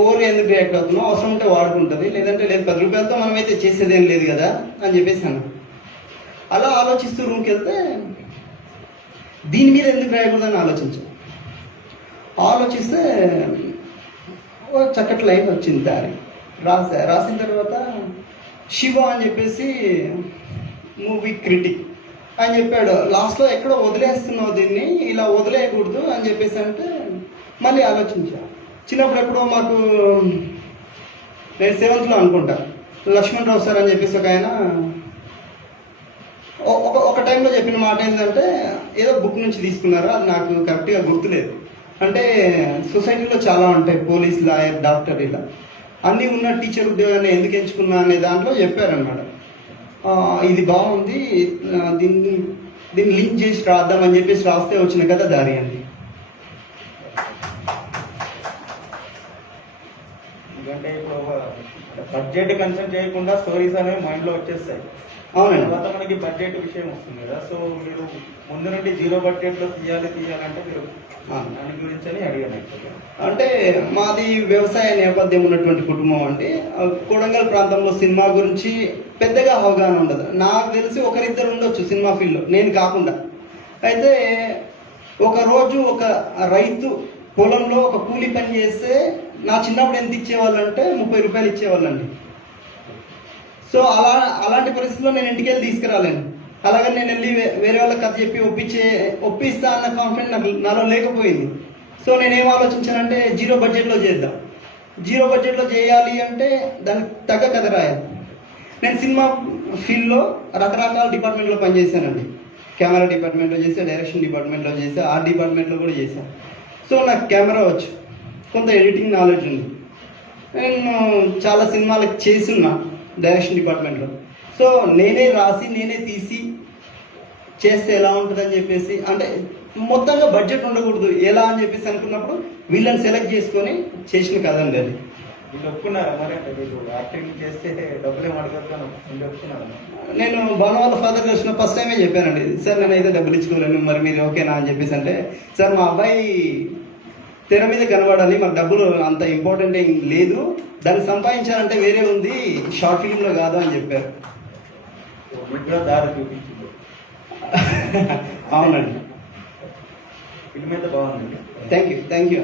ఓరు ఎందుకు రియాక్ట్ అవుతున్నావు, అవసరం ఉంటే వాడుకుంటుంది, లేదంటే లేదు, 10 రూపాయలతో మనమైతే చేసేదేం లేదు కదా అని చెప్పేసి అన్నాను. అలా ఆలోచిస్తూ రూమ్కి వెళ్తే దీని మీద ఎందుకు రాయకూడదని ఆలోచిస్తే ఓ చక్కటి లైన్ వచ్చింది. దారి రాసిన తర్వాత శివ అని చెప్పేసి మూవీ క్రిటిక్ అని చెప్పాడు. లాస్ట్లో ఎక్కడో వదిలేస్తున్నావు, దీన్ని ఇలా వదిలేయకూడదు అని చెప్పేసి అంటే మళ్ళీ ఆలోచించా. చిన్నప్పుడు ఎప్పుడో మాకు, నేను 7th అనుకుంటా, లక్ష్మణ్ రావు సార్ అని చెప్పేసి ఒక ఆయన ఒక టైంలో చెప్పిన మాట ఏంటంటే, ఏదో బుక్ నుంచి తీసుకున్నారో అది నాకు కరెక్ట్గా గుర్తులేదు. అంటే సొసైటీలో చాలా ఉంటాయి, పోలీస్, లాయర్, డాక్టర్, ఇలా అన్నీ ఉన్న టీచర్ ఉద్యోగాన్ని ఎందుకు ఎంచుకున్నా అనే దాంట్లో చెప్పారనమాట. ఇది బాగుంది, దీన్ని లింక్ చేసి రాద్దామని చెప్పేసి రాస్తే వచ్చిన కదా దారి అండి. ఎందుకంటే ఇప్పుడు బడ్జెట్ కన్సల్ట్ చేయకుండా స్టోరీస్ అనేవి మైండ్లో వచ్చేస్తాయి. అవునండి. తర్వాత మనకి బడ్జెట్ విషయం వస్తుంది కదా, సో మీరు ముందు నుండి 0 బడ్జెట్లో తీయాలంటే మీరు దాని గురించి అని అడిగాను. అంటే మాది వ్యవసాయ నేపథ్యం ఉన్నటువంటి కుటుంబం అండి. కొడంగల్ ప్రాంతంలో సినిమా గురించి పెద్దగా అవగాహన ఉండదు. నాకు తెలిసి ఒకరిద్దరు ఉండొచ్చు సినిమా ఫీల్డ్లో, నేను కాకుండా. అయితే ఒకరోజు ఒక రైతు పొలంలో ఒక కూలీ పని చేస్తే నా చిన్నప్పుడు ఎంత ఇచ్చేవాళ్ళు అంటే 30 రూపాయలు ఇచ్చేవాళ్ళండి. సో అలాంటి పరిస్థితుల్లో నేను ఇంటికి వెళ్ళి తీసుకురాలేను. అలాగే నేను వెళ్ళి వేరే వాళ్ళకి కథ చెప్పి ఒప్పిస్తా అన్న కాన్ఫిడెంట్ నాలో లేకపోయింది. సో నేనేం ఆలోచించానంటే 0 బడ్జెట్లో చేద్దాం. జీరో బడ్జెట్లో చేయాలి అంటే దానికి తగ్గ కథ రాయాలి. నేను సినిమా ఫీల్డ్లో రకరకాల డిపార్ట్మెంట్లో పనిచేశానండి. కెమెరా డిపార్ట్మెంట్లో చేసా, డైరెక్షన్ డిపార్ట్మెంట్లో చేసా, ఆర్ట్ డిపార్ట్మెంట్లో కూడా చేశాను. సో నాకు కెమెరా వచ్చు, కొంత ఎడిటింగ్ నాలెడ్జ్ ఉంది. నేను చాలా సినిమాలకు చేస్తున్నా డైరెక్షన్ డిపార్ట్మెంట్లో. సో నేనే రాసి నేనే తీసి చేస్తే ఎలా ఉంటుందని చెప్పేసి, అంటే మొత్తంగా బడ్జెట్ ఉండకూడదు ఎలా అని చెప్పేసి అనుకున్నప్పుడు వీళ్ళని సెలెక్ట్ చేసుకొని చేసిన కదండి అది. వీళ్ళు ఒప్పుకున్నారా మరి? అంటే వీళ్ళు యాక్టింగ్ చేస్తే డబ్బులు ఏమి అడగదు ఒప్పుకున్నారా? నేను భాను వాళ్ళ ఫాదర్ వచ్చిన ఫస్ట్ టైమే చెప్పానండి, సార్ నేనైతే డబ్బులు ఇచ్చుకోలేను, మరి మీరు ఓకేనా అని చెప్పేసి అంటే, సార్ మా అబ్బాయి తెర మీద కనబడాలి, మాకు డబ్బులు అంత ఇంపార్టెంట్ ఏం లేదు, దాన్ని సంపాదించాలంటే వేరే ఉంది, షార్ట్ ఫిలింలో కాదు అని చెప్పారు. మీకు కూడా దారి చూపించింది. అవునండి. ఫిల్మ్ అయితే బాగుందండి. Thank you.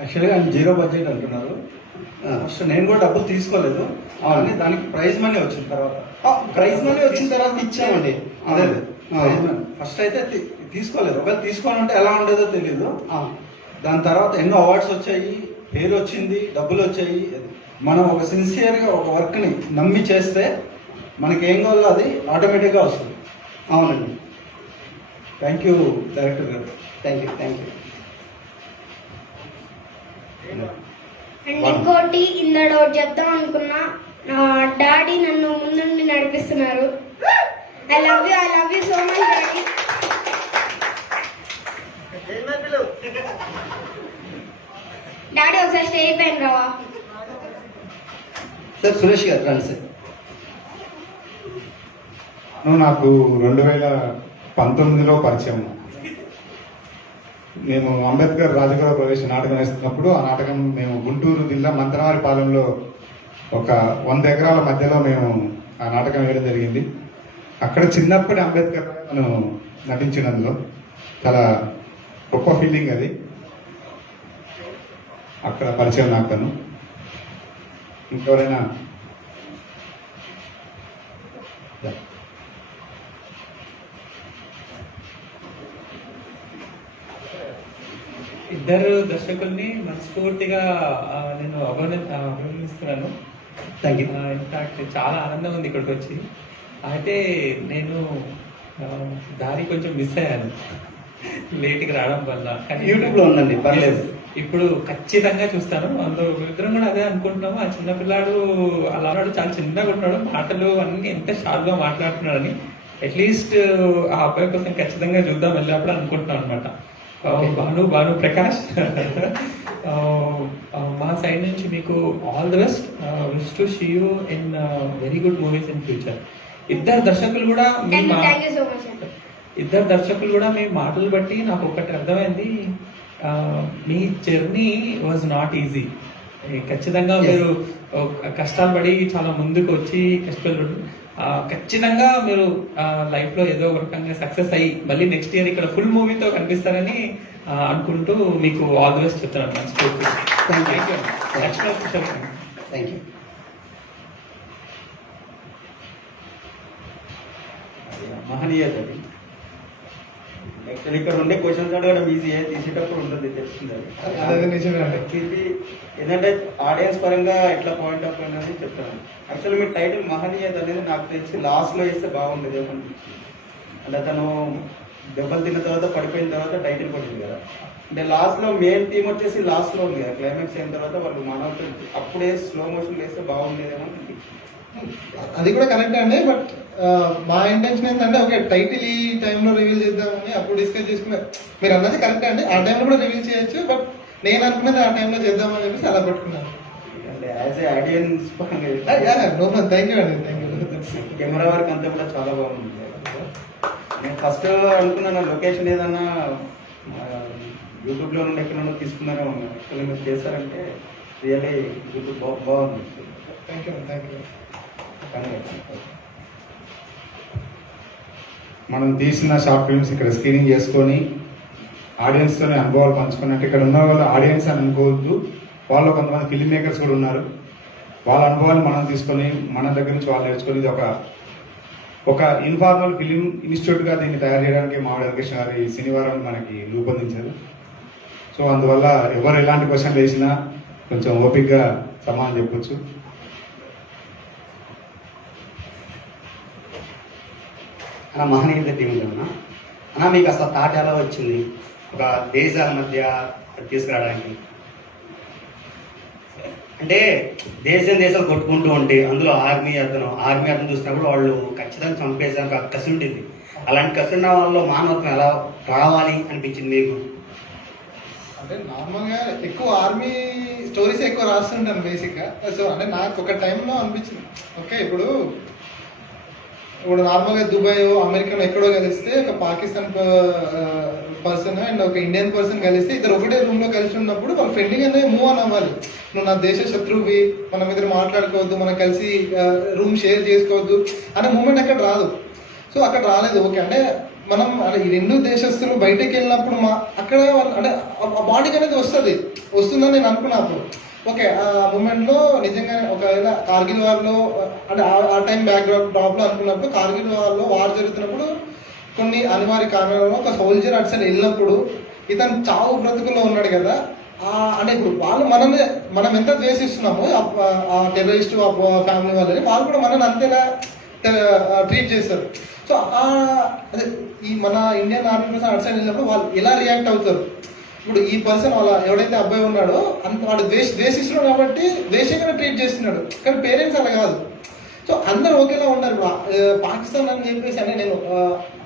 యాక్చువల్గా ఆయన జీరో బడ్జెట్ అంటున్నారు. ఫస్ట్ నేను కూడా డబ్బులు తీసుకోలేదు, కానీ దానికి ప్రైజ్ మనీ వచ్చిన తర్వాత. ప్రైజ్ మనీ వచ్చిన తర్వాత ఇచ్చామండి. అదే ఫస్ట్ అయితే తీసుకోలేదు. ఒకవేళ తీసుకోని ఉంటే ఎలా ఉండేదో తెలియదు. దాని తర్వాత ఎన్నో అవార్డ్స్ వచ్చాయి, పేరు వచ్చింది, డబ్బులు వచ్చాయి. మనం ఒక సిన్సియర్గా ఒక వర్క్ని నమ్మి చేస్తే మనకి ఏం కావాలో అది ఆటోమేటిక్గా వస్తుంది. అవునండి. థ్యాంక్ యూ డైరెక్టర్ గారు. Thank you. అండ్ ఇంకోటి ఇందాడ ఒకటి చెప్దాం అనుకున్నా, నా డాడీ నన్ను ముందుండి నడిపిస్తున్నారు. I love you so much daddy. Daddy ఒకసారి స్టేజ్ పైన రావా? సార్ సురేష్ గారు రండి సార్. నువ్వు నాకు 2019లో పరిచయం. మేము అంబేద్కర్ రాజకీయ ప్రవేశ నాటకం వేస్తున్నప్పుడు ఆ నాటకం మేము గుంటూరు జిల్లా మంత్రవారిపాలెంలో ఒక 100 ఎకరాల మధ్యలో మేము ఆ నాటకం వేయడం జరిగింది. అక్కడ చిన్నప్పటి అంబేద్కర్ మనం నటించినందులో చాలా గొప్ప ఫీలింగ్ అది. అక్కడ పరిచయం నాకు తను. ఇంకెవరైనా? ఇద్దరు దర్శకుల్ని మనస్ఫూర్తిగా నేను అభినందిస్తున్నాను. ఇన్ఫాక్ట్ చాలా ఆనందం ఉంది ఇక్కడికి వచ్చి. అయితే నేను దారి కొంచెం మిస్ అయ్యాను లేట్కి రావడం వల్ల. కానీ యూట్యూబ్లో ఉందండి, పర్లేదు. ఇప్పుడు ఖచ్చితంగా చూస్తాను. అందులో ఇద్దరం కూడా అదే అనుకుంటున్నాము. ఆ చిన్న పిల్లాడు అలా ఉన్నాడు, చాలా చిన్నగా ఉంటున్నాడు, మాటలు అన్ని ఎంత షార్ప్ గా మాట్లాడుతున్నాడని. అట్లీస్ట్ ఆ అబ్బాయి కోసం ఖచ్చితంగా చూద్దాం వెళ్ళినప్పుడు అనుకుంటున్నాం అనమాట. భాను ప్రకాష్, మా సైడ్ నుంచి మీకు all the best. Wish to see you in very good movies in future. ఇద్దరు దర్శకులు కూడా మీ మాటలు బట్టి నాకు ఒకటి అర్థమైంది, మీ జర్నీ వాజ్ నాట్ ఈజీ. ఖచ్చితంగా మీరు కష్టాలు పడి చాలా ముందుకు వచ్చి కష్టాలు ఖచ్చితంగా మీరు లైఫ్ లో ఏదో ఒక రకంగా సక్సెస్ అయ్యి మళ్ళీ నెక్స్ట్ ఇయర్ ఇక్కడ ఫుల్ మూవీతో కనిపిస్తారని అనుకుంటూ మీకు ఆల్ ది బెస్ట్ చెప్తున్నాను మనస్ఫూర్తిగా. Thank you. మహనీయత. యాక్చువల్లీ ఇక్కడ ఉండే క్వశ్చన్స్ అడగడం ఈజీ, తీసేటప్పుడు ఉంటుంది, తెలుస్తుంది. ఇది ఏంటంటే ఆడియన్స్ పరంగా ఎట్లా పాయింట్ ఆఫ్ అనేది చెప్తాను. యాక్చువల్లీ మీ టైటిల్ మహనీయత అనేది నాకు తెలిసి లాస్ట్ లో వేస్తే బాగుండేది ఏమనిపించింది. అంటే అతను దెబ్బలు తిన్న తర్వాత పడిపోయిన తర్వాత టైటిల్ పడింది కదా, అంటే లాస్ట్ లో మెయిన్ థీమ్ వచ్చేసి లాస్ట్ లో ఉంది కదా, క్లైమాక్స్ అయిన తర్వాత వాళ్ళు మానవులు అప్పుడే స్లో మోషన్ వేస్తే బాగుండేదేమో అనిపించింది. అది కూడా కరెక్ట్ అండి. బట్ మా ఇంటెన్షన్ ఏంటంటే ఓకే టైటిల్ ఈ టైంలో రివీల్ చేద్దామని అప్పుడు డిస్కస్ చేసుకున్నారు. మీరు అన్నది కరెక్ట్ అండి, ఆ టైంలో కూడా రివీల్ చేయొచ్చు. బట్ నేను అనుకున్నది ఆ టైంలో చేద్దామని చెప్పేసి అలా పెట్టుకున్నాను. As a audience thank you అండి, థ్యాంక్ యూ. కెమెరా వర్క్ అంతా కూడా చాలా బాగుంది. నేను ఫస్ట్ అనుకున్నాను లొకేషన్ ఏదన్నా యూట్యూబ్లో నుండి ఎక్కడన్నా తీసుకున్నారో, యాక్చువల్లీ మీరు చేశారంటే రియల్లీ యూట్యూబ్ బాగుంది. Thank you. మనం తీసిన షార్ట్ ఫిల్మ్స్ ఇక్కడ స్క్రీనింగ్ చేసుకొని ఆడియన్స్తోనే అనుభవాలు పంచుకున్నట్టు, ఇక్కడ ఉన్న వాళ్ళు ఆడియన్స్ అని అనుకోవద్దు, వాళ్ళు కొంతమంది ఫిల్మ్ మేకర్స్ కూడా ఉన్నారు. వాళ్ళ అనుభవాలు మనం తీసుకొని మన దగ్గర నుంచి వాళ్ళు నేర్చుకొని ఇది ఒక ఇన్ఫార్మల్ ఫిలిం ఇన్స్టిట్యూట్గా దీన్ని తయారు చేయడానికి మామిడి వెంకటేశ్వర గారు ఈ శనివారం మనకి రూపొందించారు. సో అందువల్ల ఎవరు ఎలాంటి క్వశ్చన్లు వేసినా కొంచెం ఓపిక్గా సమాధానం చెప్పొచ్చు. అన్న మహనీయుల టీం అన్న మీకు అసలు థాట్ ఎలా వచ్చింది ఒక దేశాల మధ్య తీసుకురావడానికి? అంటే దేశాలు కొట్టుకుంటూ ఉంటే అందులో ఆర్మీ అతను చూసినప్పుడు వాళ్ళు ఖచ్చితంగా చంపేసాక కసి ఉంటుంది. అలాంటి కసి ఉన్న వాళ్ళలో మానవత్వం ఎలా రావాలి అనిపించింది మీకు? అంటే నార్మల్గా ఎక్కువ ఆర్మీ స్టోరీస్ ఎక్కువ రాస్తుంటాను బేసిక్గా. సో అంటే నాకు ఒక టైంలో అనిపించింది, ఓకే ఇప్పుడు నార్మల్గా దుబాయ్ అమెరికన్ ఎక్కడో కలిస్తే ఒక పాకిస్తాన్ పర్సన్ అండ్ ఒక ఇండియన్ పర్సన్ కలిస్తే ఇద్దరు ఒకటే రూమ్ లో కలిసి ఉన్నప్పుడు వాళ్ళు ఫ్రెండ్లీ గానే మూవ్ ఆన్ అవ్వాలి. నువ్వు నా దేశ శత్రువువి, మనం ఇద్దరు మాట్లాడుకోవద్దు, మనం కలిసి రూమ్ షేర్ చేసుకోవద్దు అనే మూమెంట్ అక్కడ రాదు. సో అక్కడ రాలేదు. ఓకే అంటే మనం ఈ రెండు దేశస్తులు బయటకు వెళ్ళినప్పుడు అక్కడ అంటే ఆ బాండింగ్ అనేది వస్తుందని నేను అనుకున్నప్పుడు ఓకే ఆ మూమెంట్ లో నిజంగా ఒకవేళ కార్గిల్ వార్ లో అంటే ఆ టైం బ్యాక్ డ్రాప్ లో అనుకున్నప్పుడు కార్గిల్ వార్ లో వార్ జరుగుతున్నప్పుడు కొన్ని అనివార్య కారణాలలో ఒక సోల్జర్ అటు సైడ్ వెళ్ళినప్పుడు ఇతను చావు బ్రతుకుల్లో ఉన్నాడు కదా. అంటే ఇప్పుడు వాళ్ళు మనం ఎంత ద్వేషిస్తున్నామో ఆ టెర్రరిస్ట్ ఆ ఫ్యామిలీ వాళ్ళని వాళ్ళు కూడా మనల్ని అంతేలా ట్రీట్ చేస్తారు. సో అదే ఈ మన ఇండియన్ ఆర్మీ పర్సన్ అటు సైడ్ వెళ్ళినప్పుడు వాళ్ళు ఎలా రియాక్ట్ అవుతారు? ఇప్పుడు ఈ పర్సన్ వాళ్ళ ఎవడైతే అబ్బాయి ఉన్నాడో అంత వాడు ద్వేషిస్తున్నాడు కాబట్టి ద్వేషంగా ట్రీట్ చేస్తున్నాడు, కానీ పేరెంట్స్ అలా కాదు. సో అందరూ ఒకేలా ఉన్నారు. పాకిస్తాన్ అని చెప్పేసి అంటే నేను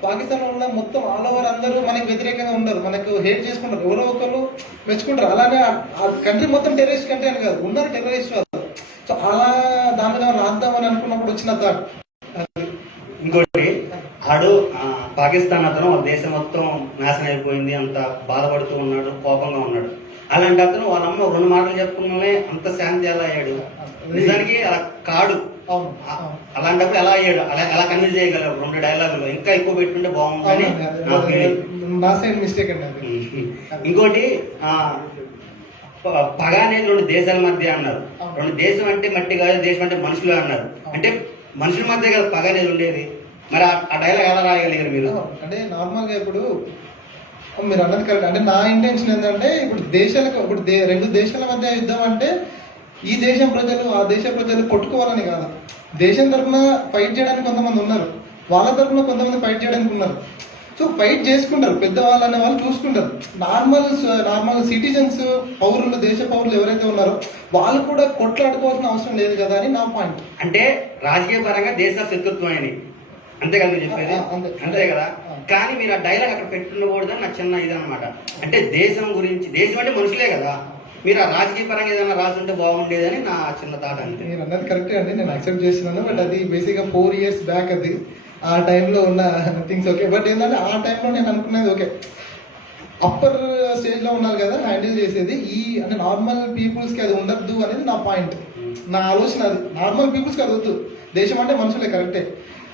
పాకిస్తాన్ ఉన్న మొత్తం ఆల్ ఓవర్ అందరూ మనకి వ్యతిరేకంగా ఉన్నారు, మనకు హేట్ చేసుకుంటారు, ఎవరో ఒకరు మెచ్చుకుంటారు. అలానే ఆ కంట్రీ మొత్తం టెర్రరిస్ట్ కంట్రీ అని కాదు, ఉన్నారు టెర్రరిస్ట్ వాళ్ళు. సో అలా దాని మీద రాద్దామని అనుకున్నప్పుడు వచ్చిన థాట్. ఇంకోటి ఆడు పాకిస్తాన్ అతను వాళ్ళ దేశం మొత్తం నాశనం అయిపోయింది, అంత బాధపడుతూ ఉన్నాడు, కోపంగా ఉన్నాడు. అలాంటి అతను వాళ్ళ అమ్మ 2 మాటలు చెప్పుకున్నామే అంత శాంతి ఎలా అయ్యాడు? నిజానికి అలా కాడు. అలాంటప్పుడు ఎలా అయ్యాడు? ఎలా కన్విన్స్ చేయగలరు? 2 డైలాగులు ఇంకా ఎక్కువ పెట్టుకుంటే బాగుంటుంది నా ఫీలింగ్. మిస్టేక్ అండి. ఇంకోటి పగ అనేది 2 దేశాల మధ్య అన్నారు. 2 దేశం అంటే మట్టి కాదు, దేశం అంటే మనుషులు అన్నారు. అంటే మనుషుల మధ్య కదా పగ అనేది ఉండేది. మరి ఆ డైలాగ్ ఎలా రాయగలిగారు మీరు? అంటే నార్మల్గా ఇప్పుడు మీరు అన్నది కరెక్ట్. అంటే నా ఇంటెన్షన్ ఏంటంటే ఇప్పుడు ఇప్పుడు 2 దేశాల మధ్య యుద్ధం అంటే ఈ దేశం ప్రజలు ఆ దేశ ప్రజలు కొట్టుకోవాలని కాదు. దేశం తరఫున ఫైట్ చేయడానికి కొంతమంది ఉన్నారు, వాళ్ళ తరఫున కొంతమంది ఫైట్ చేయడానికి ఉన్నారు. సో ఫైట్ చేసుకుంటారు, పెద్దవాళ్ళు అనే వాళ్ళు చూసుకుంటారు. నార్మల్ సిటిజన్స్ పౌరులు, దేశ పౌరులు ఎవరైతే ఉన్నారో వాళ్ళు కూడా కొట్లాడుకోవాల్సిన అవసరం లేదు కదా అని నా పాయింట్. అంటే రాజకీయ పరంగా దేశ శత్రుత్వం అని అంతే కదా మీరు చెప్పేది? అంతే కదా. కానీ మీరు ఆ డైలాగ్ అక్కడ పెట్టుకోకూడదని నాకు చిన్న ఇదనమాట. అంటే దేశం గురించి, దేశం అంటే మనుషులే కదా, మీరు ఆ రాజకీయ పరంగా ఏదైనా రాసుంటే బాగుండేదని నా చిన్న థాట్. అంతే. నేను అన్నది కరెక్టే అండి, నేను యాక్సెప్ట్ చేస్తున్నాను. బట్ అది బేసిక్గా 4 years బ్యాక్ అది ఆ టైంలో ఉన్న థింగ్స్ ఓకే. బట్ ఏంటంటే ఆ టైంలో నేను అనుకున్నది ఓకే అప్పర్ స్టేజ్ లో ఉన్నారు కదా హ్యాండిల్ చేసేది, అంటే నార్మల్ పీపుల్స్ కి అది ఉండద్దు అనేది నా పాయింట్, నా ఆలోచన. అది నార్మల్ పీపుల్స్ కి అది వద్దు, దేశం అంటే మనుషులే కరెక్టే.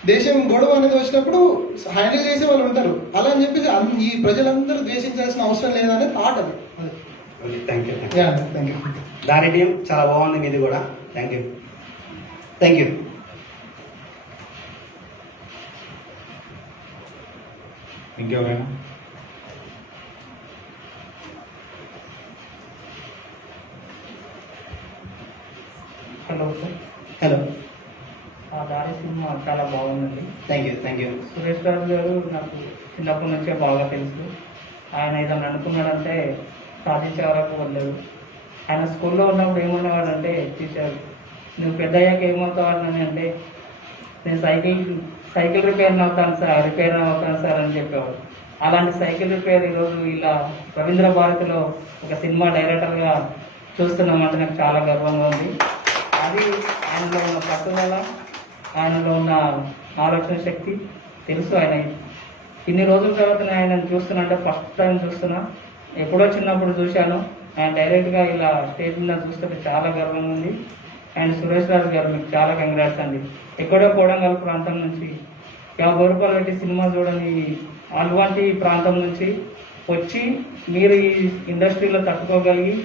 దేశం గొడవ అనేది వచ్చినప్పుడు హ్యాండిల్ చేసే వాళ్ళు ఉంటారు. అలా అని చెప్పేసి ఈ ప్రజలందరూ ద్వేషించాల్సిన అవసరం లేదనే థాట్ అది. Thank you. దాని టీం చాలా బాగుంది మీది కూడా. Thank you. ఇంకెవరైనా? Hello sir. హలో. ఆ దారి సినిమా చాలా బాగుందండి. Thank you. సురేష్ రాజు గారు నాకు చిన్నప్పటి నుంచే బాగా తెలుసు. ఆయన ఏదన్నా అనుకున్నాడంటే సాధించే వరకు వదలరు. ఆయన స్కూల్లో ఉన్నప్పుడు ఏమన్నవాడంటే టీచర్ నువ్వు పెద్ద అయ్యాక ఏమవుతావని అంటే నేను సైకిల్ రిపేర్ అవుతాను సార్ అని చెప్పేవాడు. అలాంటి సైకిల్ రిపేర్ ఈరోజు ఇలా రవీంద్ర భారతిలో ఒక సినిమా డైరెక్టర్గా చూస్తున్నామంటే నాకు చాలా గర్వంగా ఉంది. అది ఆయనలో ఉన్న పట్టుదల, ఆయనలో ఉన్న ఆలోచన శక్తి తెలుసు. ఆయన ఇన్ని రోజుల తర్వాత ఆయన చూస్తున్నా, ఫస్ట్ టైం చూస్తున్నా. ఎప్పుడో చిన్నప్పుడు చూశాను, ఆయన డైరెక్ట్గా ఇలా స్టేజ్ మీద చూస్తుంటే చాలా గర్వంగా ఉంది. అండ్ సురేష్ రాజు గారు మీకు చాలా కంగ్రాట్స్ అండి. ఎక్కడో కోడంగల్ ప్రాంతం నుంచి 50 రూపాయలు పెట్టి సినిమా చూడని అటువంటి ప్రాంతం నుంచి వచ్చి మీరు ఈ ఇండస్ట్రీలో తట్టుకోగలిగి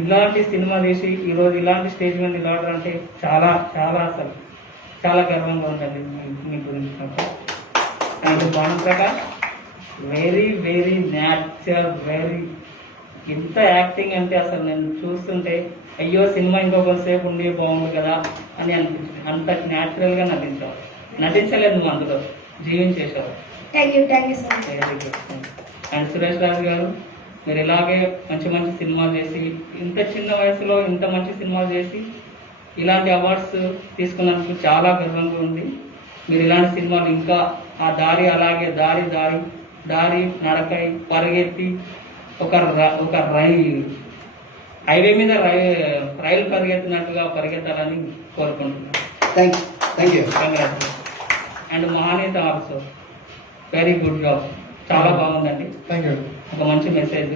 ఇలాంటి సినిమా తీసి ఈరోజు ఇలాంటి స్టేజ్ మీద నిలబడడం అంటే చాలా చాలా అసలు చాలా గర్వంగా ఉందండి మీ గురించి నాకు. And Bhanu Prakash very very natural, very ఇంత యాక్టింగ్ అంటే అసలు నేను చూస్తుంటే అయ్యో సినిమా ఇంకొకసేపు ఉండి బాగుంది కదా అని అనిపించింది. అంత న్యాచురల్గా నటించలేదు నువ్వు, అందులో జీవించేశావు. Thank you so much. Very good. And Suresh Raju గారు, మీరు ఇలాగే మంచి మంచి సినిమాలు చేసి, ఇంత చిన్న వయసులో ఇంత మంచి సినిమాలు చేసి ఇలాంటి అవార్డ్స్ తీసుకున్నందుకు చాలా గర్వంగా ఉంది. మీరు ఇలాంటి సినిమాలు ఇంకా ఆ దారి అలాగే దారి దారి దారి నడకై పరిగెత్తి ఒక హైవే మీద రైలు పరిగెత్తినట్టుగా పరిగెత్తాలని కోరుకుంటున్నాను. Thank you. అండ్ మహానీత ఆల్సో వెరీ గుడ్ జాబ్, చాలా బాగుందండి. Thank you. ఒక మంచి మెసేజ్,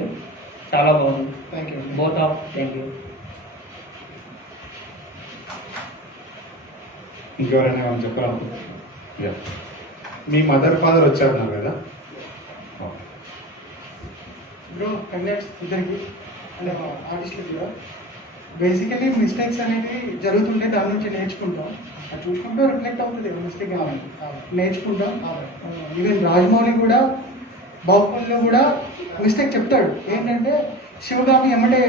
చాలా బాగుంది. Thank you. Both of thank you. ఇంకెవరైనా ఏమైనా చెప్పాలనుకుంటున్నారు? మీ మదర్ ఫాదర్ వచ్చారు కదా? బ్రో కంగ్రాట్స్ ఇద్దరికి అంటే ఆర్టిస్టులు కూడా. బేసికలీ మిస్టేక్స్ అనేవి జరుగుతుంటే దాని నుంచి నేర్చుకుంటాం. అది చూసుకుంటూ రిఫ్లెక్ట్ అవుతుంది మిస్టేక్ కావాలి, నేర్చుకుంటాం. ఈవెన్ రాజమౌళి కూడా బాహుబలిలో కూడా మిస్టేక్ చెప్తాడు. ఏంటంటే శివగామి ఎమ్మటే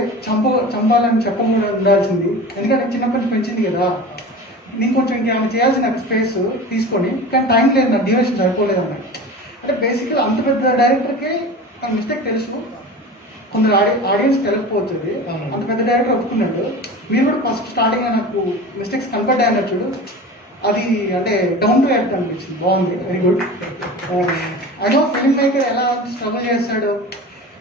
చంపాలని చెప్పకుండా ఉండాల్సింది, ఎందుకంటే చిన్నప్పటి నుంచి పెంచింది కదా. నేను కొంచెం ఇంకేమైనా చేయాల్సిన స్పేస్ తీసుకొని, కానీ టైం లేదు, నాకు డ్యూరేషన్ సరిపోలేదు అన్నాడు. అంటే బేసిక్గా అంత పెద్ద డైరెక్టర్కి నాకు మిస్టేక్ తెలుసు, కొందరు ఆడియన్స్ తెలియకపోవచ్చు. అది అంత పెద్ద డైరెక్టర్ ఒప్పుకున్నాడు. మీరు కూడా ఫస్ట్ స్టార్టింగ్ నాకు మిస్టేక్స్ కనపడ్డాయి అన్నట్టు, అది అంటే డౌన్ టు ఎర్త్ అనిపించింది. బాగుంది, వెరీ గుడ్. అదో ఫిల్మ్ మేకర్ ఎలా స్ట్రగుల్ చేస్తాడు.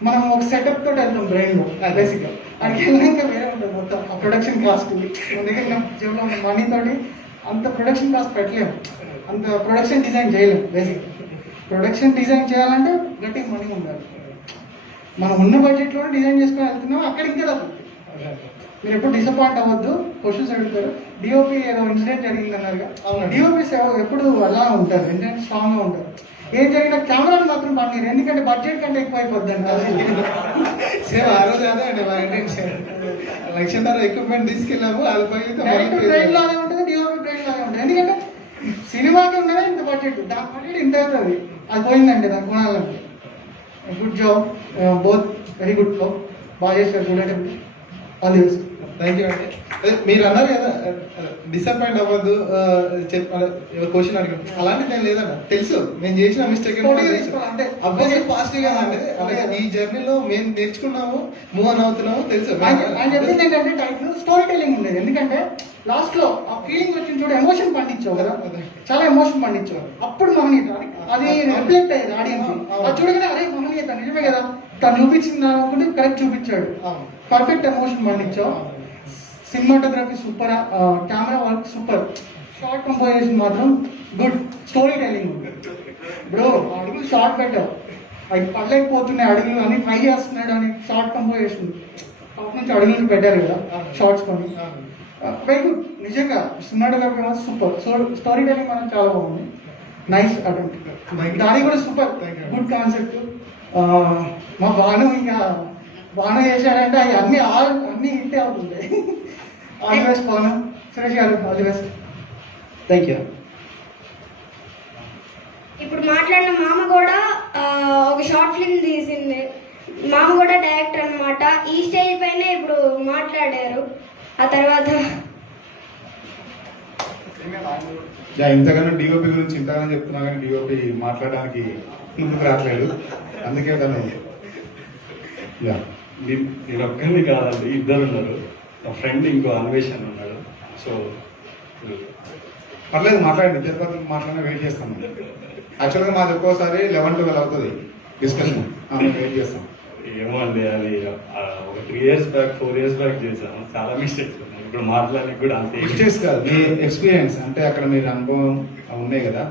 మనం ఒక సెటప్ తోటి వెళ్తాం బ్రెయిన్లో బేసిక్గా, అక్కడికి వెళ్ళాక వేరే ఉంటుంది మొత్తం. ఆ ప్రొడక్షన్ కాస్ట్ మన దగ్గర జీవనంలో ఉన్న మనీ తోటి అంత ప్రొడక్షన్ కాస్ట్ పెట్టలేము, అంత ప్రొడక్షన్ డిజైన్ చేయలేము. బేసిక్ ప్రొడక్షన్ డిజైన్ చేయాలంటే గట్టిగా మనీ ఉండాలి. మనం ఉన్న బడ్జెట్లోనే డిజైన్ చేసుకొని వెళ్తున్నాం, అక్కడ ఇంకా తగ్గుతుంది. మీరు ఎప్పుడు డిసప్పాయింట్ అవ్వద్దు. క్వశ్చన్స్ అడుగుతారు, డిఓపి ఏదో ఇన్సిడెంట్ జరిగింది అన్నారుగా. డిఓపీస్ ఎప్పుడు అలా ఉంటారు, ఎందుకంటే స్ట్రాంగ్గా ఉంటారు. ఏం జరిగినా కెమెరాలు మాత్రం పండిరు, ఎందుకంటే బడ్జెట్ కంటే ఎక్కువ అయిపోద్దండి. సేమ్ ఆ రోజు అదే అండి మా ఇంటెన్షన్. 1,00,000 ఎక్విప్మెంట్ తీసుకెళ్ళాము, బ్రెయిన్ లాగే ఉంటుంది, డిఓపి బ్రెయిన్ లాగే ఉంటుంది. ఎందుకంటే సినిమాకి ఉన్నదే ఇంత బడ్జెట్, దాని బడ్జెట్ ఇంత అవుతుంది. అది పోయిందండి దాని కొనాలంటే. Good job both, very good job, బాగా చేశారు. Good item, all the best. Thank you అండి. అదే మీరు అన్నారు కదా డిసప్పాయింట్ అవ్వద్దు, క్వశ్చన్ అడిగాను, అలాంటిది నేను లేదన్న. తెలుసు నేను చేసిన మిస్టేక్ అంటే అబ్బాయి పాజిటివ్ గా అంటే ఈ జర్నీలో మేము నేర్చుకున్నాము, మూవ్ ఆన్ అవుతున్నాము. తెలుసు ఆయన చెప్పింది ఏంటంటే టైటిల్ స్టోరీ టెల్లింగ్ ఉండేది. ఎందుకంటే లాస్ట్ లో ఆ ఫీలింగ్ వచ్చిన చూడ ఎమోషన్ పండించావు కదా, చాలా ఎమోషన్ పండించావు. అప్పుడు మహనీయత అది రిఫ్లెక్ట్ అయ్యేది ఆడియన్స్. అది చూడగానే అరే మహనీయత నిజమే కదా, తను చూపించింది అనుకుంటే కరెక్ట్ చూపించాడు. పర్ఫెక్ట్ ఎమోషన్ పండించావు. Cinematography super, camera work super, short composition మాత్రం గుడ్, స్టోరీ టెల్లింగ్. బ్రో అడుగులు షార్ట్ పెట్టావు, అవి పడలేకపోతున్నాయి అడుగులు అని ట్రై చేస్తున్నాడు అని షార్ట్ కంపోజిషన్ టాప్ నుంచి అడుగులు పెట్టారు కదా షార్ట్స్ కొని. వెరీ గుడ్, నిజంగా సినిమాటోగ్రఫీ సూపర్, స్టోరీ టెల్లింగ్ మనం చాలా బాగుంది. Nice attempt. దాని కూడా సూపర్, గుడ్ కాన్సెప్ట్. మా బాను ఇంకా బాను చేశాడంటే అవి అన్ని హిట్ అవుతుంది. All the best Banu. Suresh గారు all the best. Thank you. ఇప్పుడు మాట్లాడిన మామ కూడా ఒక షార్ట్ ఫిల్మ్ తీసింది. మామ కూడా డైరెక్టర్ అన్నమాట. ఈ స్టేజ్ పైన ఇప్పుడు మాట్లాడారు. ఆ తర్వాత ఇంతగానో డిఓపి గురించి ఇంతగానో చెప్తున్నా కానీ డిఓపి మాట్లాడడానికి ముందుకు రావట్లేదు, అందుకే తను నేను ఒక్కరిని కాదండి, ఇద్దరు ఉన్నారు. మా ఫ్రెండ్ ఇంకో అన్వేషణ ఉన్నాడు. సో పర్లేదు మాట్లాడండి, తిరుపతి మాట్లాడినా వెయిట్ చేస్తాం. యాక్చువల్గా మాది ఒక్కోసారి 11-12 అవుతుంది డిస్కషన్, వెయిట్ చేస్తాం. ఏమో అండి, అది ఒక 3 years బ్యాక్ 4 years బ్యాక్ చేశాను. చాలా మిస్టేక్స్ ఉన్నాయి. ఇప్పుడు మాట్లాడడానికి కూడా అంతే మిస్టేక్స్ కాదు, మీ ఎక్స్పీరియన్స్ అంటే అక్కడ మీరు అనుభవం ఉన్నాయి కదా.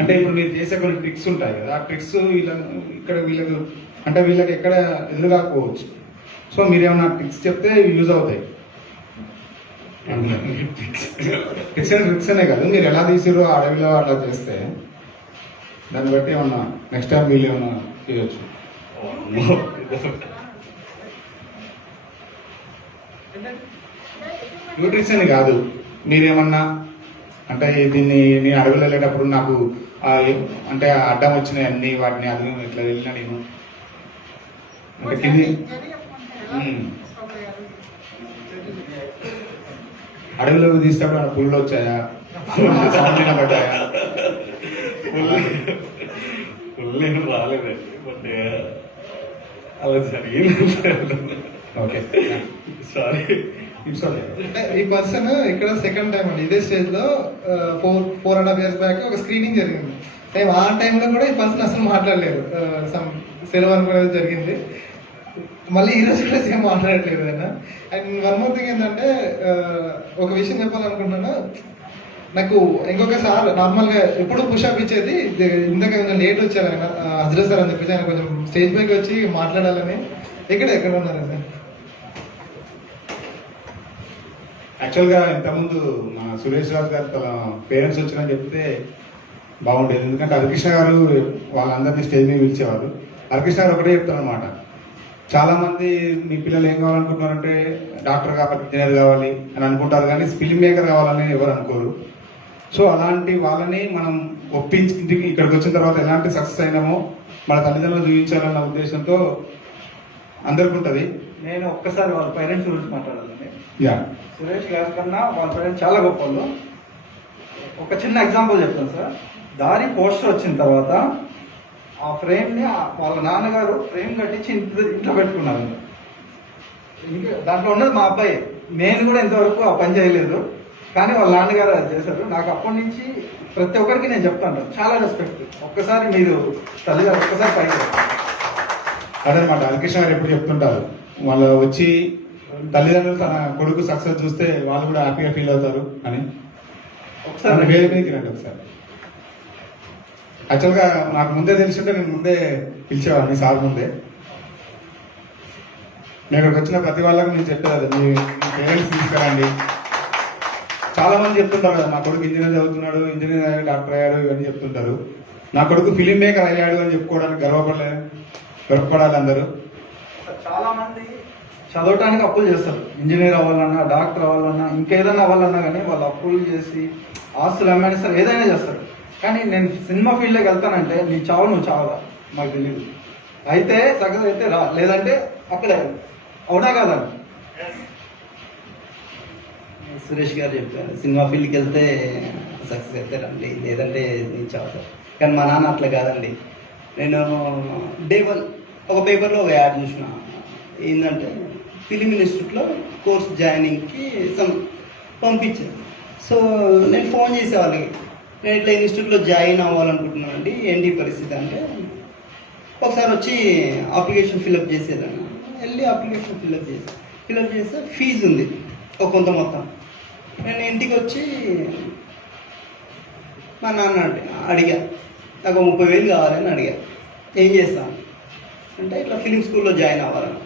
అంటే ఇప్పుడు మీరు చేసే కొన్ని ట్రిక్స్ ఉంటాయి కదా, ఆ ట్రిక్స్ వీళ్ళకి అంటే వీళ్ళకి ఎక్కడ ఎదురు కాకపోవచ్చు. సో మీరేమన్నా ట్రిక్స్ చెప్తే యూజ్ అవుతాయి. ట్రిక్స్ అనే కాదు, మీరు ఎలా తీసిరో అడవిలో అట్లా చేస్తే దాన్ని బట్టి ఏమన్నా నెక్స్ట్ టైం వీళ్ళు ఏమన్నా చేయొచ్చు. న్యూట్రిక్స్ అని కాదు, మీరేమన్నా అంటే దీన్ని నేను అడవులు వెళ్ళేటప్పుడు నాకు అంటే అడ్డం వచ్చినాయి అన్ని వాటిని అది ఇట్లా వెళ్ళినా నేను అంటే కింది అడవిలో తీసేటప్పుడు ఆ పుళ్ళు వచ్చాయా సౌండ్ పడ్డాయా? ఫుల్ ఏం రాలేదండి, బట్ అలా జరిగింది. Okay sorry. అంటే ఈ పర్సన్ ఇక్కడ సెకండ్ టైం అండి ఇదే స్టేజ్ లో 4.5 years బ్యాక్ ఒక స్క్రీనింగ్ జరిగింది. మేము ఆ టైంలో కూడా ఈ పర్సన్ అసలు మాట్లాడలేదు, సమ్ సెలవు అనుకునేది జరిగింది. మళ్ళీ ఈ రోజు కూడా సేమ్ మాట్లాడట్లేదు ఆయన. అండ్ వన్ మోర్ థింగ్ ఏంటంటే ఒక విషయం చెప్పాలనుకుంటున్నాను. నాకు ఇంకొకసారి నార్మల్గా ఎప్పుడు పుషప్ ఇచ్చేది, ఇందాక కొంచెం లేట్ వచ్చారు ఆయన హజరత్ సార్ అని చెప్పేసి, ఆయన కొంచెం స్టేజ్ పైకి వచ్చి మాట్లాడాలని. ఎక్కడ ఉన్నారు సార్? యాక్చువల్గా ఇంతకుముందు మన సురేష్ రాజు గారు తన పేరెంట్స్ వచ్చినని చెప్తే బాగుండేది. ఎందుకంటే హరికృష్ణ గారు వాళ్ళందరినీ స్టేజ్ మీద పిలిచేవారు. హరికృష్ణ గారు ఒకటే చెప్తారు అనమాట, చాలా మంది మీ పిల్లలు ఏం కావాలనుకుంటున్నారంటే డాక్టర్ కావాలి, ఇంజనీర్ కావాలి అని అనుకుంటారు, కానీ ఫిల్మ్ మేకర్ కావాలని ఎవరు అనుకోరు. సో అలాంటి వాళ్ళని మనం ఒప్పించి ఇక్కడికి వచ్చిన తర్వాత ఎలాంటి సక్సెస్ అయినామో మన తల్లిదండ్రులు చూపించాలన్న ఉద్దేశంతో అందరికి ఉంటుంది. నేను ఒక్కసారి వాళ్ళ పేరెంట్స్ గురించి మాట్లాడాలండి. యా, సురేష్ గారి కన్నా వాళ్ళ పేరెంట్స్ చాలా గొప్ప వాళ్ళు. ఒక చిన్న ఎగ్జాంపుల్ చెప్తాను సార్. దారి పోస్టర్ వచ్చిన తర్వాత ఆ ఫ్రేమ్ని వాళ్ళ నాన్నగారు ఫ్రేమ్ కట్టించి ఇంట్లో పెట్టుకున్నారు. ఇంకా దాంట్లో ఉన్నది మా అబ్బాయి. నేను కూడా ఇంతవరకు ఆ పని చేయలేదు, కానీ వాళ్ళ నాన్నగారు అది చేశారు. నాకు అప్పటి నుంచి ప్రతి ఒక్కరికి నేను చెప్తాను, చాలా రెస్పెక్ట్. ఒక్కసారి మీరు తల్లిగారు ఒక్కసారి పైకి అదనమాట హరికృష్ణ గారు ఎప్పుడు చెప్తుంటారు, వాళ్ళు వచ్చి తల్లిదండ్రులు తన కొడుకు సక్సెస్ చూస్తే వాళ్ళు కూడా హ్యాపీగా ఫీల్ అవుతారు అని. ఒకసారి వేరే మీదకి రండి ఒకసారి. యాక్చువల్గా నాకు ముందే తెలిసింటే నేను ముందే పిలిచేవాడిని సార్ ముందే. నేను ఇక్కడికి వచ్చిన ప్రతి వాళ్ళకి నేను చెప్పేది, మీ పేరెంట్స్ తీసుకురండి. చాలా మంది చెప్తుంటారు కదా, నా కొడుకు ఇంజనీర్ చదువుతున్నాడు, ఇంజనీర్ అయ్యాడు, డాక్టర్ అయ్యాడు, ఇవన్నీ చెప్తుంటారు. నా కొడుకు ఫిలిం మేకర్ అయ్యాడు అని చెప్పుకోవడానికి గర్వపడాలి అందరూ. చాలా మంది చదవటానికి అప్పులు చేస్తారు. ఇంజనీర్ అవ్వాలన్నా, డాక్టర్ అవ్వాలన్నా, ఇంకేదైనా అవ్వాలన్నా కానీ వాళ్ళు అప్పులు చేసి ఆస్తులు అమ్మేస్తారు, ఏదైనా చేస్తారు. కానీ నేను సినిమా ఫీల్డ్లోకి వెళ్తానంటే నీ చావు నువ్వు చావదా మాకు తెలియదు. అయితే సక్సెస్ అయితే రా, లేదంటే అక్కడే. అవునా కాదా? సురేష్ గారు చెప్పారు, సినిమా ఫీల్డ్కి వెళ్తే సక్సెస్ అయితే రండి, లేదంటే నేను చావు. కానీ మా నాన్న అట్లా కాదండి. నేను డే 1 ఒక పేపర్లో ఒక యాడ్ చూసిన, ఏంటంటే ఫిలిం ఇన్స్టిట్యూట్లో కోర్స్ జాయినింగ్కి పంపించాను. సో నేను ఫోన్ చేసే వాళ్ళకి, నేను ఇట్లా ఇన్స్టిట్యూట్లో జాయిన్ అవ్వాలనుకుంటున్నానండి, ఏంటి పరిస్థితి అంటే, ఒకసారి వచ్చి అప్లికేషన్ ఫిలప్ చేసేదాన్ని. వెళ్ళి అప్లికేషన్ ఫిలప్ చేస్తే ఫీజు ఉంది ఒక కొంత మొత్తం. నేను ఇంటికి వచ్చి మా నాన్న అడిగా, నాకు 30,000 కావాలని అడిగా. ఏం చేస్తాను అంటే ఇట్లా ఫిలిం స్కూల్లో జాయిన్ అవ్వాలని.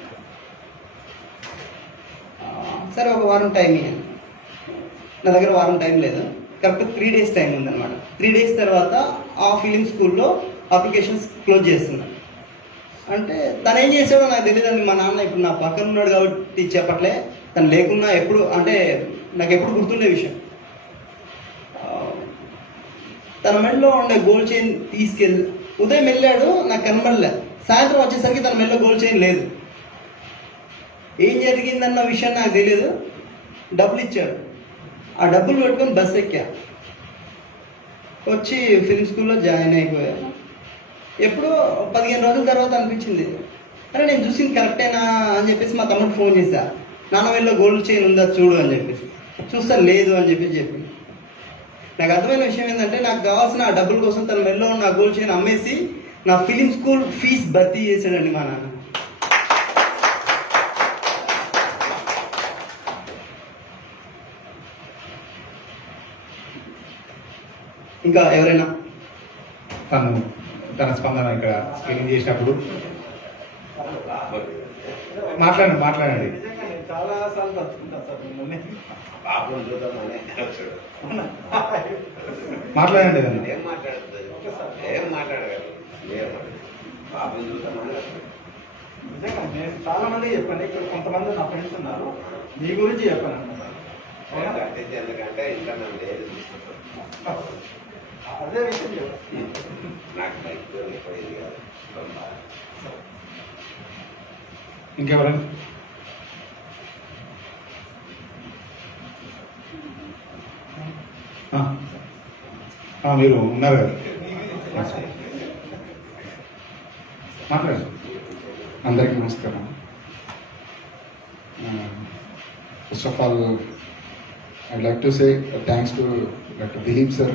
సరే ఒక వారం టైం ఇవ్వండి. నా దగ్గర వారం టైం లేదు, కరెక్ట్ 3 days టైం ఉందన్నమాట. 3 days తర్వాత ఆ ఫిలిం స్కూల్లో అప్లికేషన్స్ క్లోజ్ చేస్తున్నాను. అంటే తను ఏం చేసాడో నాకు తెలియదండి. మా నాన్న ఇప్పుడు నా పక్కన ఉన్నాడు కాబట్టి చెప్పట్లే, తను లేకున్నా ఎప్పుడు అంటే నాకు ఎప్పుడు గుర్తుండే విషయం, తన మెడలో ఉండే గోల్డ్ చైన్ తీసుకెళ్ళి ఉదయం వెళ్ళాడు, నాకు కనబడలే. సాయంత్రం వచ్చేసరికి తన మెడలో గోల్డ్ చైన్ లేదు. ఏం జరిగిందన్న విషయం నాకు తెలియదు. డబ్బులు ఇచ్చాడు, ఆ డబ్బులు పెట్టుకొని బస్ ఎక్కా, వచ్చి ఫిలిం స్కూల్లో జాయిన్ అయిపోయాను. ఎప్పుడో 15 రోజుల తర్వాత అనిపించింది, అరే నేను చూసింది కరెక్టేనా అని చెప్పేసి మా తమ్ముడు ఫోన్ చేశా. నాన్న వీళ్ళలో గోల్డ్ చైన్ ఉందా చూడు అని చెప్పేసి. చూస్తా లేదు అని చెప్పి నాకు అర్థమైన విషయం ఏంటంటే, నాకు కావాల్సిన ఆ డబ్బుల కోసం తన మెడలో ఉన్న గోల్డ్ చైన్ అమ్మేసి నా ఫిలిం స్కూల్ ఫీజు భర్తీ చేశాడండి మా నాన్న. ఇంకా ఎవరైనా తన స్పందన ఇక్కడ స్క్రీనింగ్ చేసినప్పుడు మాట్లాడండి. చాలా సార్లు తలుచుకుంటా సార్ మిమ్మల్ని. మాట్లాడండి. నిజంగా నేను చాలా మంది చెప్పాను, ఇక్కడ కొంతమంది నా ఫ్రెండ్స్ ఉన్నారు, మీ గురించి చెప్పాను అన్నమాట. ఎందుకంటే ఇంకా నన్ను లేదు అదే విషయం చెప్పు. నాకు బైక్ పోయింది కాదు. ఇంకెవరైనా మీరు ఉన్నారు కదా మాట్లాడు. అందరికీ నమస్కారం. First of all I like to say thanks to doctor Dilip sir.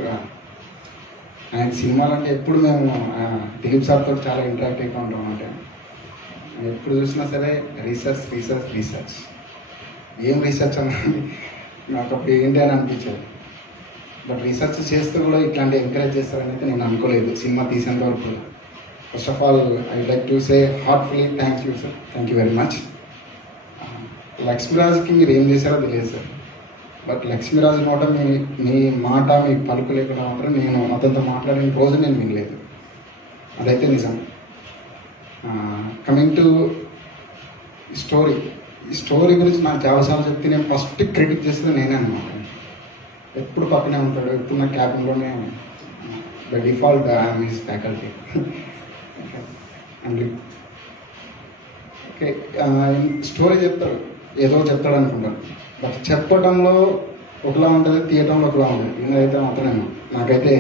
ఆయన సినిమాలు అంటే ఎప్పుడు మేము దిలీప్ సార్తో చాలా ఇంటరాక్టివ్గా ఉంటాం. అంటే ఎప్పుడు చూసినా సరే రీసెర్చ్ ఏం రీసెర్చ్ అన్నది నాకు అప్పుడు ఏంటి అని అనిపించేది. బట్ రీసెర్చ్ చేస్తూ కూడా ఇట్లాంటి ఎంకరేజ్ చేస్తారనేది నేను అనుకోలేదు సినిమా తీసేంత వరకు. First of all I like to say heartfully thanks you sir. Thank you very much. లక్ష్మీరాజ్కి మీరు ఏం చేశారో తెలియదు సార్. బట్ లక్ష్మీరాజు నోట మీ మాట మీ పలుకు లేకుండా మాత్రం నేను అతనితో మాట్లాడిన రోజు నేను వినలేదు. అదైతే నిజం. కమింగ్ టు ఈ స్టోరీ గురించి నాకు చాలాసార్లు చెప్తే నేను ఫస్ట్ క్రిటిక్ చేస్తే నేనే అనమాట. ఎప్పుడు పక్కనే ఉంటాడు, ఎప్పుడు నా క్యాబిన్లోనే by default I'm his faculty. And okay, story చెప్తాడు, ఏదో చెప్తాడు అనుకుంటాను. బట్ చెప్పడంలో ఒకలా ఉంటుంది, తీయటంలో ఒకలా ఉంటుంది. నేనైతే మాత్రమే నాకైతే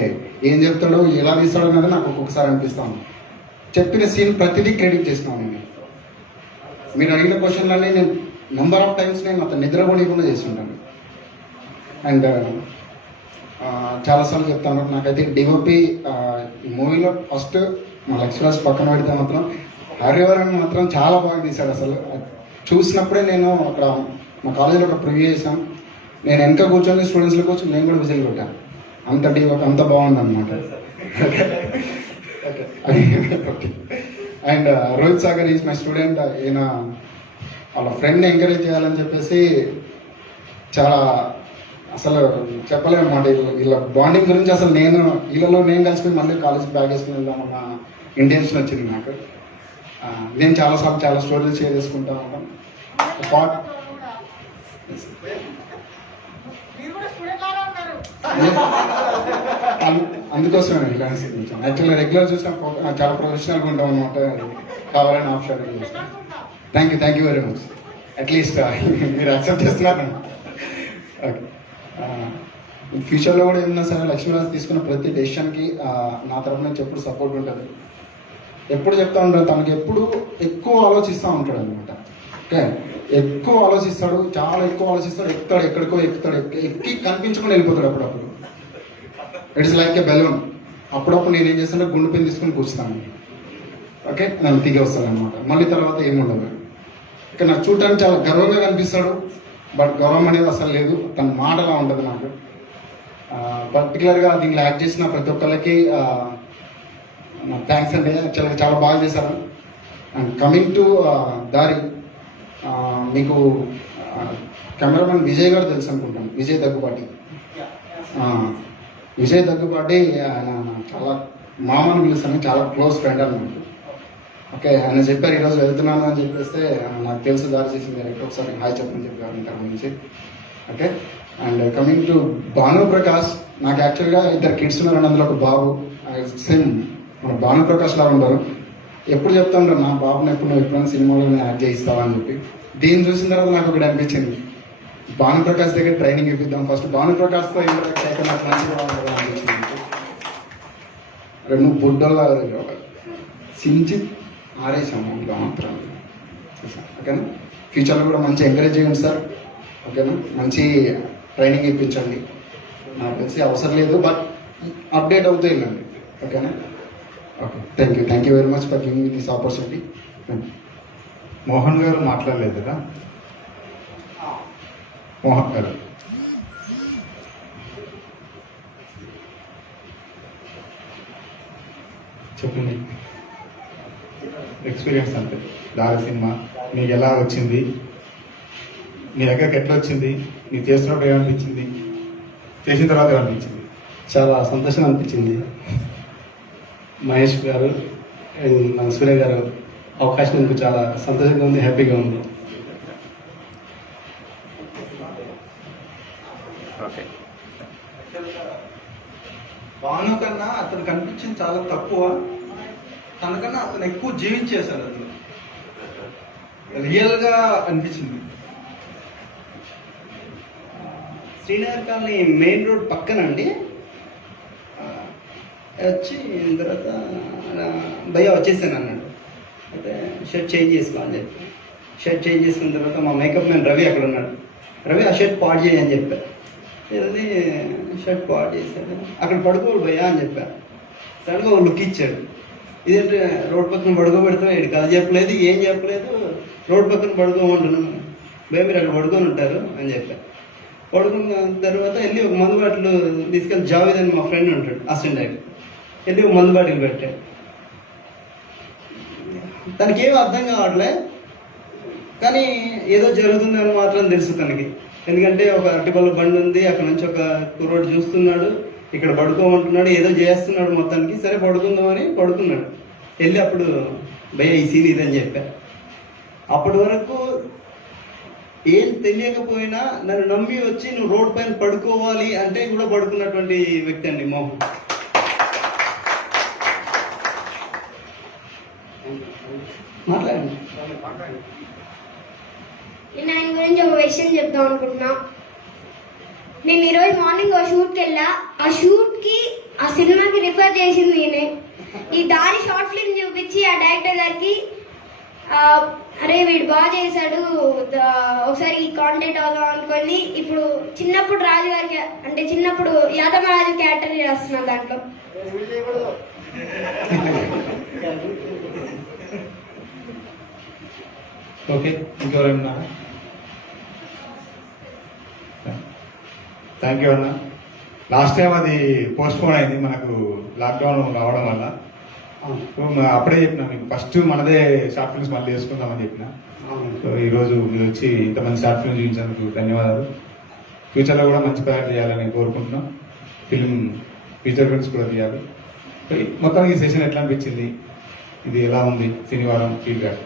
ఏం చెప్తాడో ఎలా తీస్తాడో అనేది నాకు ఒక్కొక్కసారి అనిపిస్తాను. చెప్పిన సీన్ ప్రతిదీ క్రెడిట్ చేస్తున్నాను నేను. మీరు అడిగిన క్వశ్చన్లన్నీ నేను నెంబర్ ఆఫ్ టైమ్స్ నేను అతను నిద్రపోనీయకుండా చేస్తుంటాను. అండ్ చాలాసార్లు చెప్తాను, నాకైతే డిఓపి ఈ మూవీలో ఫస్ట్ మా లక్ష్మీరాజ్ పక్కన పెడితే మాత్రం హరివరన్ మాత్రం చాలా బాగా తీశాడు. అసలు చూసినప్పుడే నేను అక్కడ మా కాలేజీలో ఒక ప్రివ్యూ చేశాను. నేను వెనక కూర్చొని స్టూడెంట్స్లో కూర్చొని నేను కూడా విజిల్ కొట్టాను. అంత డిఓపి అంత బాగుందన్నమాట. And Rohit Sagar is my student. ఈయన వాళ్ళ ఫ్రెండ్ని ఎంకరేజ్ చేయాలని చెప్పేసి చాలా అసలు చెప్పలేము అన్నమాట. వీళ్ళ బాండింగ్ గురించి అసలు వీళ్ళలో నేను కలిసిపోయి మళ్ళీ కాలేజ్ బ్యాగ్ వేసుకుని వెళ్దామన్న ఇంటెన్షన్ వచ్చింది నాకు. నేను చాలాసార్లు చాలా స్టోరీలు షేర్ చేసుకుంటా ఉంటాను. అందుకోసమే ఇలా యాక్చువల్గా రెగ్యులర్ చూసిన చాలా ప్రొఫెషనల్గా ఉంటాం అనమాట. కావాలని ఆఫ్ షాట్ చేస్తాను. Thank you very much. At least మీరు యాక్సెప్ట్ చేస్తున్నారు. ఓకే, ఫ్యూచర్లో కూడా ఏమన్నా సరే లక్ష్మీరాజ్ తీసుకున్న ప్రతి డెసిషన్కి నా తరఫు నుంచి ఎప్పుడు సపోర్ట్ ఉంటుంది. ఎప్పుడు చెప్తా ఉంటాడు, తనకి ఎప్పుడు ఎక్కువ ఆలోచిస్తూ ఉంటాడు అనమాట. ఓకే, ఎక్కువ ఆలోచిస్తాడు, చాలా ఎక్కువ ఆలోచిస్తాడు. ఎక్కడికో ఎక్కుతాడు, ఎక్కి కనిపించుకొని వెళ్ళిపోతాడు. అప్పుడప్పుడు ఇట్స్ లైక్ ఏ బెలూన్. అప్పుడప్పుడు నేను ఏం చేస్తానంటే గుండు పెన్ తీసుకొని కూర్చుతాను. ఓకే, నన్ను తిరిగి వస్తాను అనమాట. మళ్ళీ తర్వాత ఏముండదు. ఇక నాకు చూడటానికి చాలా గర్వంగా కనిపిస్తాడు. బట్ గౌరవం అనేది అసలు లేదు. తన మాటలా ఉంటుంది నాకు. పర్టికులర్గా దీనిలో యాక్ట్ చేసిన ప్రతి ఒక్కరికి థ్యాంక్స్ అండి. యాక్చువల్గా చాలా బాగా చేశారు. అండ్ కమింగ్ టు దారి, మీకు కెమెరామెన్ విజయ్ గారు తెలుసు అనుకుంటాను. విజయ్ దగ్గుబాటి ఆయన చాలా మామని పిలుస్తాను, చాలా క్లోజ్ ఫ్రెండ్ అనమాట. ఓకే, ఆయన చెప్పారు ఈరోజు వెళ్తున్నాను అని చెప్పేస్తే నాకు తెలుసు దారి చేసింది డైరెక్ట్, ఒకసారి హాయ్ చెప్పని చెప్పారు ఇంటర్ నుంచి. Okay, and coming to Bhanuprakash, నాకు యాక్చువల్గా 2 కిడ్స్ ఉన్నారు. అందులో ఒక బాబు సేమ్ మన భానుప్రకాష్ లాగా ఉంటారు. ఎప్పుడు చెప్తా ఉంటారు, నా బాబుని ఎప్పుడైనా సినిమాలో యాక్ట్ చేయిస్తావా అని చెప్పి. దీన్ని చూసిన తర్వాత నాకు ఒకటి అనిపించింది, భానుప్రకాష్ దగ్గర ట్రైనింగ్ ఇప్పిద్దాం. ఫస్ట్ భానుప్రకాష్తో ఇంటరాక్ట్ అయితే నాకు మంచిగా ఉంటుంది అనిపించింది. నువ్వు బుడ్డోళ్ళ సించి ఆరేసాము ఇంకా మాత్రం. ఓకేనా, ఫ్యూచర్లో కూడా మంచి ఎంకరేజ్ చేయండి సార్. ఓకేనా, మంచి ట్రైనింగ్ ఇప్పించండి. నాకు తెలిసి అవసరం లేదు, బట్ అప్డేట్ అవుతూ వెళ్ళండి. ఓకేనా, okay, thank you very much for giving me this opportunity. Mohan గారు మాట్లాడలేదు కదా. మోహన్ గారు చెప్పండి, ఎక్స్పీరియన్స్ అంటే దారి సినిమా నీకు ఎలా వచ్చింది, నీ దగ్గరకు ఎట్లా వచ్చింది, నీకు చేస్తున్నప్పుడు ఏమనిపించింది, చేసిన తర్వాత ఏమనిపించింది? చాలా సంతోషం అనిపించింది. మహేష్ గారు అండ్ మన సూర్య గారు అవకాశం నాకు చాలా సంతోషంగా ఉంది, హ్యాపీగా ఉంది. నాకు అనిపించింది చాలా తక్కువ. తనకన్నా అతను ఎక్కువ జీవించేశాడు, అతను రియల్గా అనిపించింది. శ్రీనగర్ కాలనీ మెయిన్ రోడ్ పక్కనండి. వచ్చి తర్వాత భయ్య వచ్చేసాను అన్నాడు. అయితే షర్ట్ చేంజ్ చేసుకో అని చెప్పి షర్ట్ చేంజ్ చేసుకున్న తర్వాత మా మేకప్ మ్యాన్ రవి అక్కడ ఉన్నాడు. రవి ఆ షర్ట్ పాడు చేయి అని చెప్పా. వెళ్ళి షర్ట్ పాడు చేశాడు. అక్కడ పడుకోడు భయ్యా అని చెప్పా. సడన్గా ఒక లుక్ ఇచ్చాడు. ఇదేంటే రోడ్ పక్కన పడుకోబెడతాం, ఇక్కడ కథ చెప్పలేదు, ఏం చెప్పలేదు, రోడ్ పక్కన పడుకోమంటున్నాను. భయ్య మీరు అక్కడ పడుకొని ఉంటారు అని చెప్పా. పడుకున్న తర్వాత వెళ్ళి ఒక మందు బాటిల్ తీసుకెళ్ళి జావేద్ అని మా ఫ్రెండ్ ఉంటాడు అసిస్టెంట్ డైరెక్టర్, వెళ్ళి ఒక మందు బాటిల్ పెట్టాడు. తనకేం అర్థం కావట్లే, కానీ ఏదో జరుగుతుందని మాత్రం తెలుసు తనకి. ఎందుకంటే ఒక అరటిపళ్ళ బండి ఉంది, అక్కడ నుంచి ఒక కుర్రోడు చూస్తున్నాడు, ఇక్కడ పడుకోమంటున్నాడు, ఏదో చేస్తున్నాడు మొత్తానికి. సరే పడుకుందామని పడుకున్నాడు. వెళ్ళి అప్పుడు భయ్య ఈ సీన్ ఇదని చెప్పా. అప్పటి వరకు ఏం తెలియకపోయినా నన్ను నమ్మి వచ్చి నువ్వు రోడ్ పైన పడుకోవాలి అంటే కూడా పడుకున్నటువంటి వ్యక్తి అండి మోహన్. మాట్లాడండి. నేను ఆయన గురించి ఒక విషయం చెప్దాం అనుకుంటున్నా. నేను ఈరోజు మార్నింగ్ ఒక షూట్కి వెళ్ళా. ఆ షూట్కి ఆ సినిమాకి రిఫర్ చేసింది నేనే. ఈ దారి షార్ట్ ఫిల్మ్ చూపించి ఆ డైరెక్టర్ గారికి అరే వీడు బాగా చేశాడు, ఒకసారి ఈ కాంటెంట్ అవుదాం అనుకొని ఇప్పుడు చిన్నప్పుడు రాజు గారికి అంటే చిన్నప్పుడు యాదమరాజు క్యారెక్టర్ చేస్తున్నాను దాంట్లో. ఓకే, ఇంకెవరన్నా? థ్యాంక్ యూ అన్న. లాస్ట్ టైం అది పోస్ట్ పోన్ అయింది మనకు లాక్డౌన్ రావడం వల్ల. అప్పుడే చెప్పిన మీకు ఫస్ట్ మనదే షార్ట్ ఫిల్మ్స్ మళ్ళీ చేసుకుందామని చెప్పిన. సో ఈరోజు మీరు వచ్చి ఇంతమంది షార్ట్ ఫిల్మ్ చూపించినందుకు ధన్యవాదాలు. ఫ్యూచర్లో కూడా మంచి ప్రయాణం చేయాలని కోరుకుంటున్నాం. ఫ్యూచర్ ఫిల్మ్స్ కూడా తీయాలి. మొత్తం ఈ సెషన్ ఎట్లా అనిపించింది, ఇది ఎలా ఉంది, శనివారం ఫీడ్బ్యాక్?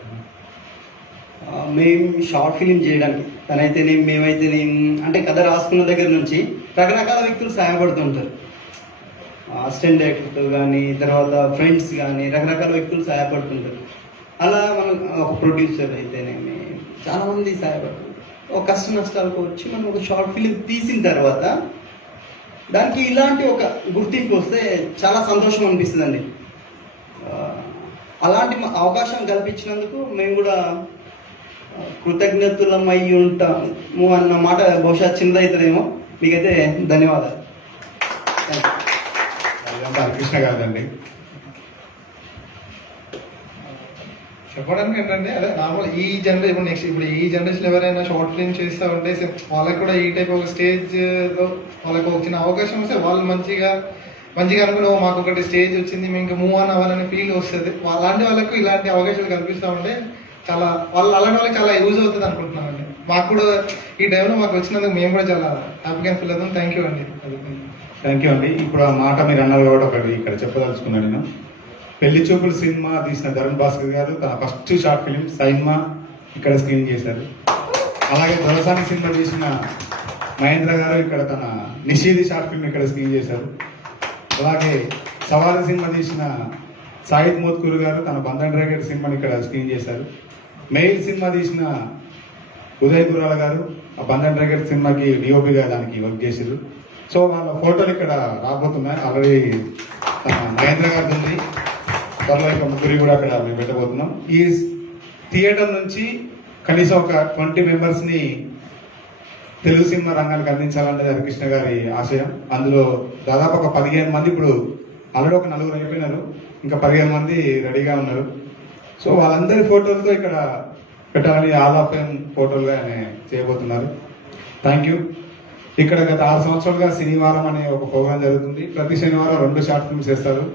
మేము షార్ట్ ఫిలిం చేయడానికి తనైతేనేం మేమైతేనేం అంటే కథ రాసుకున్న దగ్గర నుంచి రకరకాల వ్యక్తులు సహాయపడుతుంటారు. అసిస్టెంట్ డైరెక్టర్ కానీ, తర్వాత ఫ్రెండ్స్ కానీ, రకరకాల వ్యక్తులు సహాయపడుతుంటారు. అలా మనం ఒక ప్రొడ్యూసర్ అయితేనేమి చాలామంది సహాయపడుతుంటారు. ఒక కష్ట నష్టాలకు వచ్చి మనం ఒక షార్ట్ ఫిలిం తీసిన తర్వాత దానికి ఇలాంటి ఒక గుర్తింపు వస్తే చాలా సంతోషం అనిపిస్తుందండి. అలాంటి అవకాశం కల్పించినందుకు మేము కూడా కృతజ్ఞతలమై ఉంటాము అన్న మాట బహుశా చిన్నదవుతుందేమో. మీకైతే ధన్యవాదాలు. కృష్ణ కాదండి. చెప్పడానికి ఏంటంటే అదే నార్మల్ ఈ జనరేషన్ ఇప్పుడు ఈ జనరేషన్ ఎవరైనా షార్ట్ ఫిల్మ్ చేస్తూ ఉంటే వాళ్ళకి కూడా ఈ టైప్ ఒక స్టేజ్లో వాళ్ళకి వచ్చిన అవకాశం వస్తే వాళ్ళు మంచిగా అనుకుని మాకు ఒకటి స్టేజ్ వచ్చింది మేము ఇంకా మూవ్ ఆన్ అవ్వాలని ఫీల్ వస్తుంది. అలాంటి వాళ్ళకు ఇలాంటి అవకాశాలు కల్పిస్తూ ఉంటే చాలా అలాంటి వాళ్ళకి చాలా యూజ్ అవుతుంది అనుకుంటున్నామండి. మాకు కూడా ఈ టైంలో మాకు వచ్చినందుకు మేము కూడా చాలా హ్యాపీగా ఫీల్ అవుతాం. థ్యాంక్ యూ అండి. థ్యాంక్ యూ అండి. ఇప్పుడు ఆ మాట మీరు అన్నారు కాబట్టి ఒకటి ఇక్కడ చెప్పదలుచుకున్నాను నేను. పెళ్లి చూపులు సినిమా తీసిన ధరుణ్ భాస్కర్ గారు తన ఫస్ట్ షార్ట్ ఫిలిం సైన్మా ఇక్కడ స్క్రీన్ చేశారు. అలాగే దొరసాని సినిమా తీసిన మహేంద్ర గారు ఇక్కడ తన నిషేధి షార్ట్ ఫిల్మ్ ఇక్కడ స్క్రీన్ చేశారు. అలాగే సవారి సినిమా తీసిన సాయిద్ మోత్కూరు గారు తన బంధన్ రేగడ్ సినిమాని ఇక్కడ స్క్రీన్ చేశారు. మెయిల్ సినిమా తీసిన ఉదయ్ గురాల గారు ఆ బంధన్ రేగడ్ సినిమాకి డిఓపిగా దానికి వర్క్ చేశారు. సో వాళ్ళ ఫోటోలు ఇక్కడ రాబోతున్నాయి. ఆల్రెడీ మహేంద్ర గారిది ఉంది, త్వరలో ఇక ముగ్గురి కూడా అక్కడ మేము పెట్టబోతున్నాం. ఈ థియేటర్ నుంచి కనీసం ఒక 20 మెంబర్స్ని తెలుగు సినిమా రంగానికి అందించాలన్నది హరికృష్ణ గారి ఆశయం. అందులో దాదాపు ఒక 15 మంది, ఇప్పుడు ఆల్రెడీ ఒక 4 అయిపోయినారు, ఇంకా 15 మంది రెడీగా ఉన్నారు. సో వాళ్ళందరి ఫోటోలతో ఇక్కడ పెట్టాలని ఆల్ ఆఫ్ ఫేమ్ ఫోటోలుగా ఆయన చేయబోతున్నారు. Thank you. ఇక్కడ గత 6 సంవత్సరాలుగా శనివారం అనే ఒక ప్రోగ్రాం జరుగుతుంది. ప్రతి శనివారం 2 షార్ట్ ఫిల్మ్స్ చేస్తారు.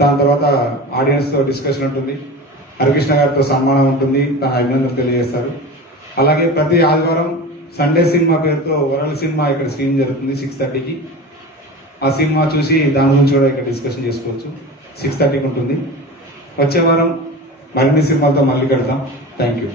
దాని తర్వాత ఆడియన్స్తో డిస్కషన్ ఉంటుంది, హరికృష్ణ గారితో సన్మానం ఉంటుంది, తన అభినందనలు తెలియజేస్తారు. అలాగే ప్రతి ఆదివారం సండే సినిమా పేరుతో వరల్డ్ సినిమా ఇక్కడ స్క్రీన్ జరుగుతుంది 6:30కి. ఆ సినిమా చూసి దాని గురించి కూడా ఇక్కడ డిస్కషన్ చేసుకోవచ్చు. 6:30కి ఉంటుంది. వచ్చే వారం మరిన్ని సినిమాలతో మళ్ళీ కడతాం. Thank you.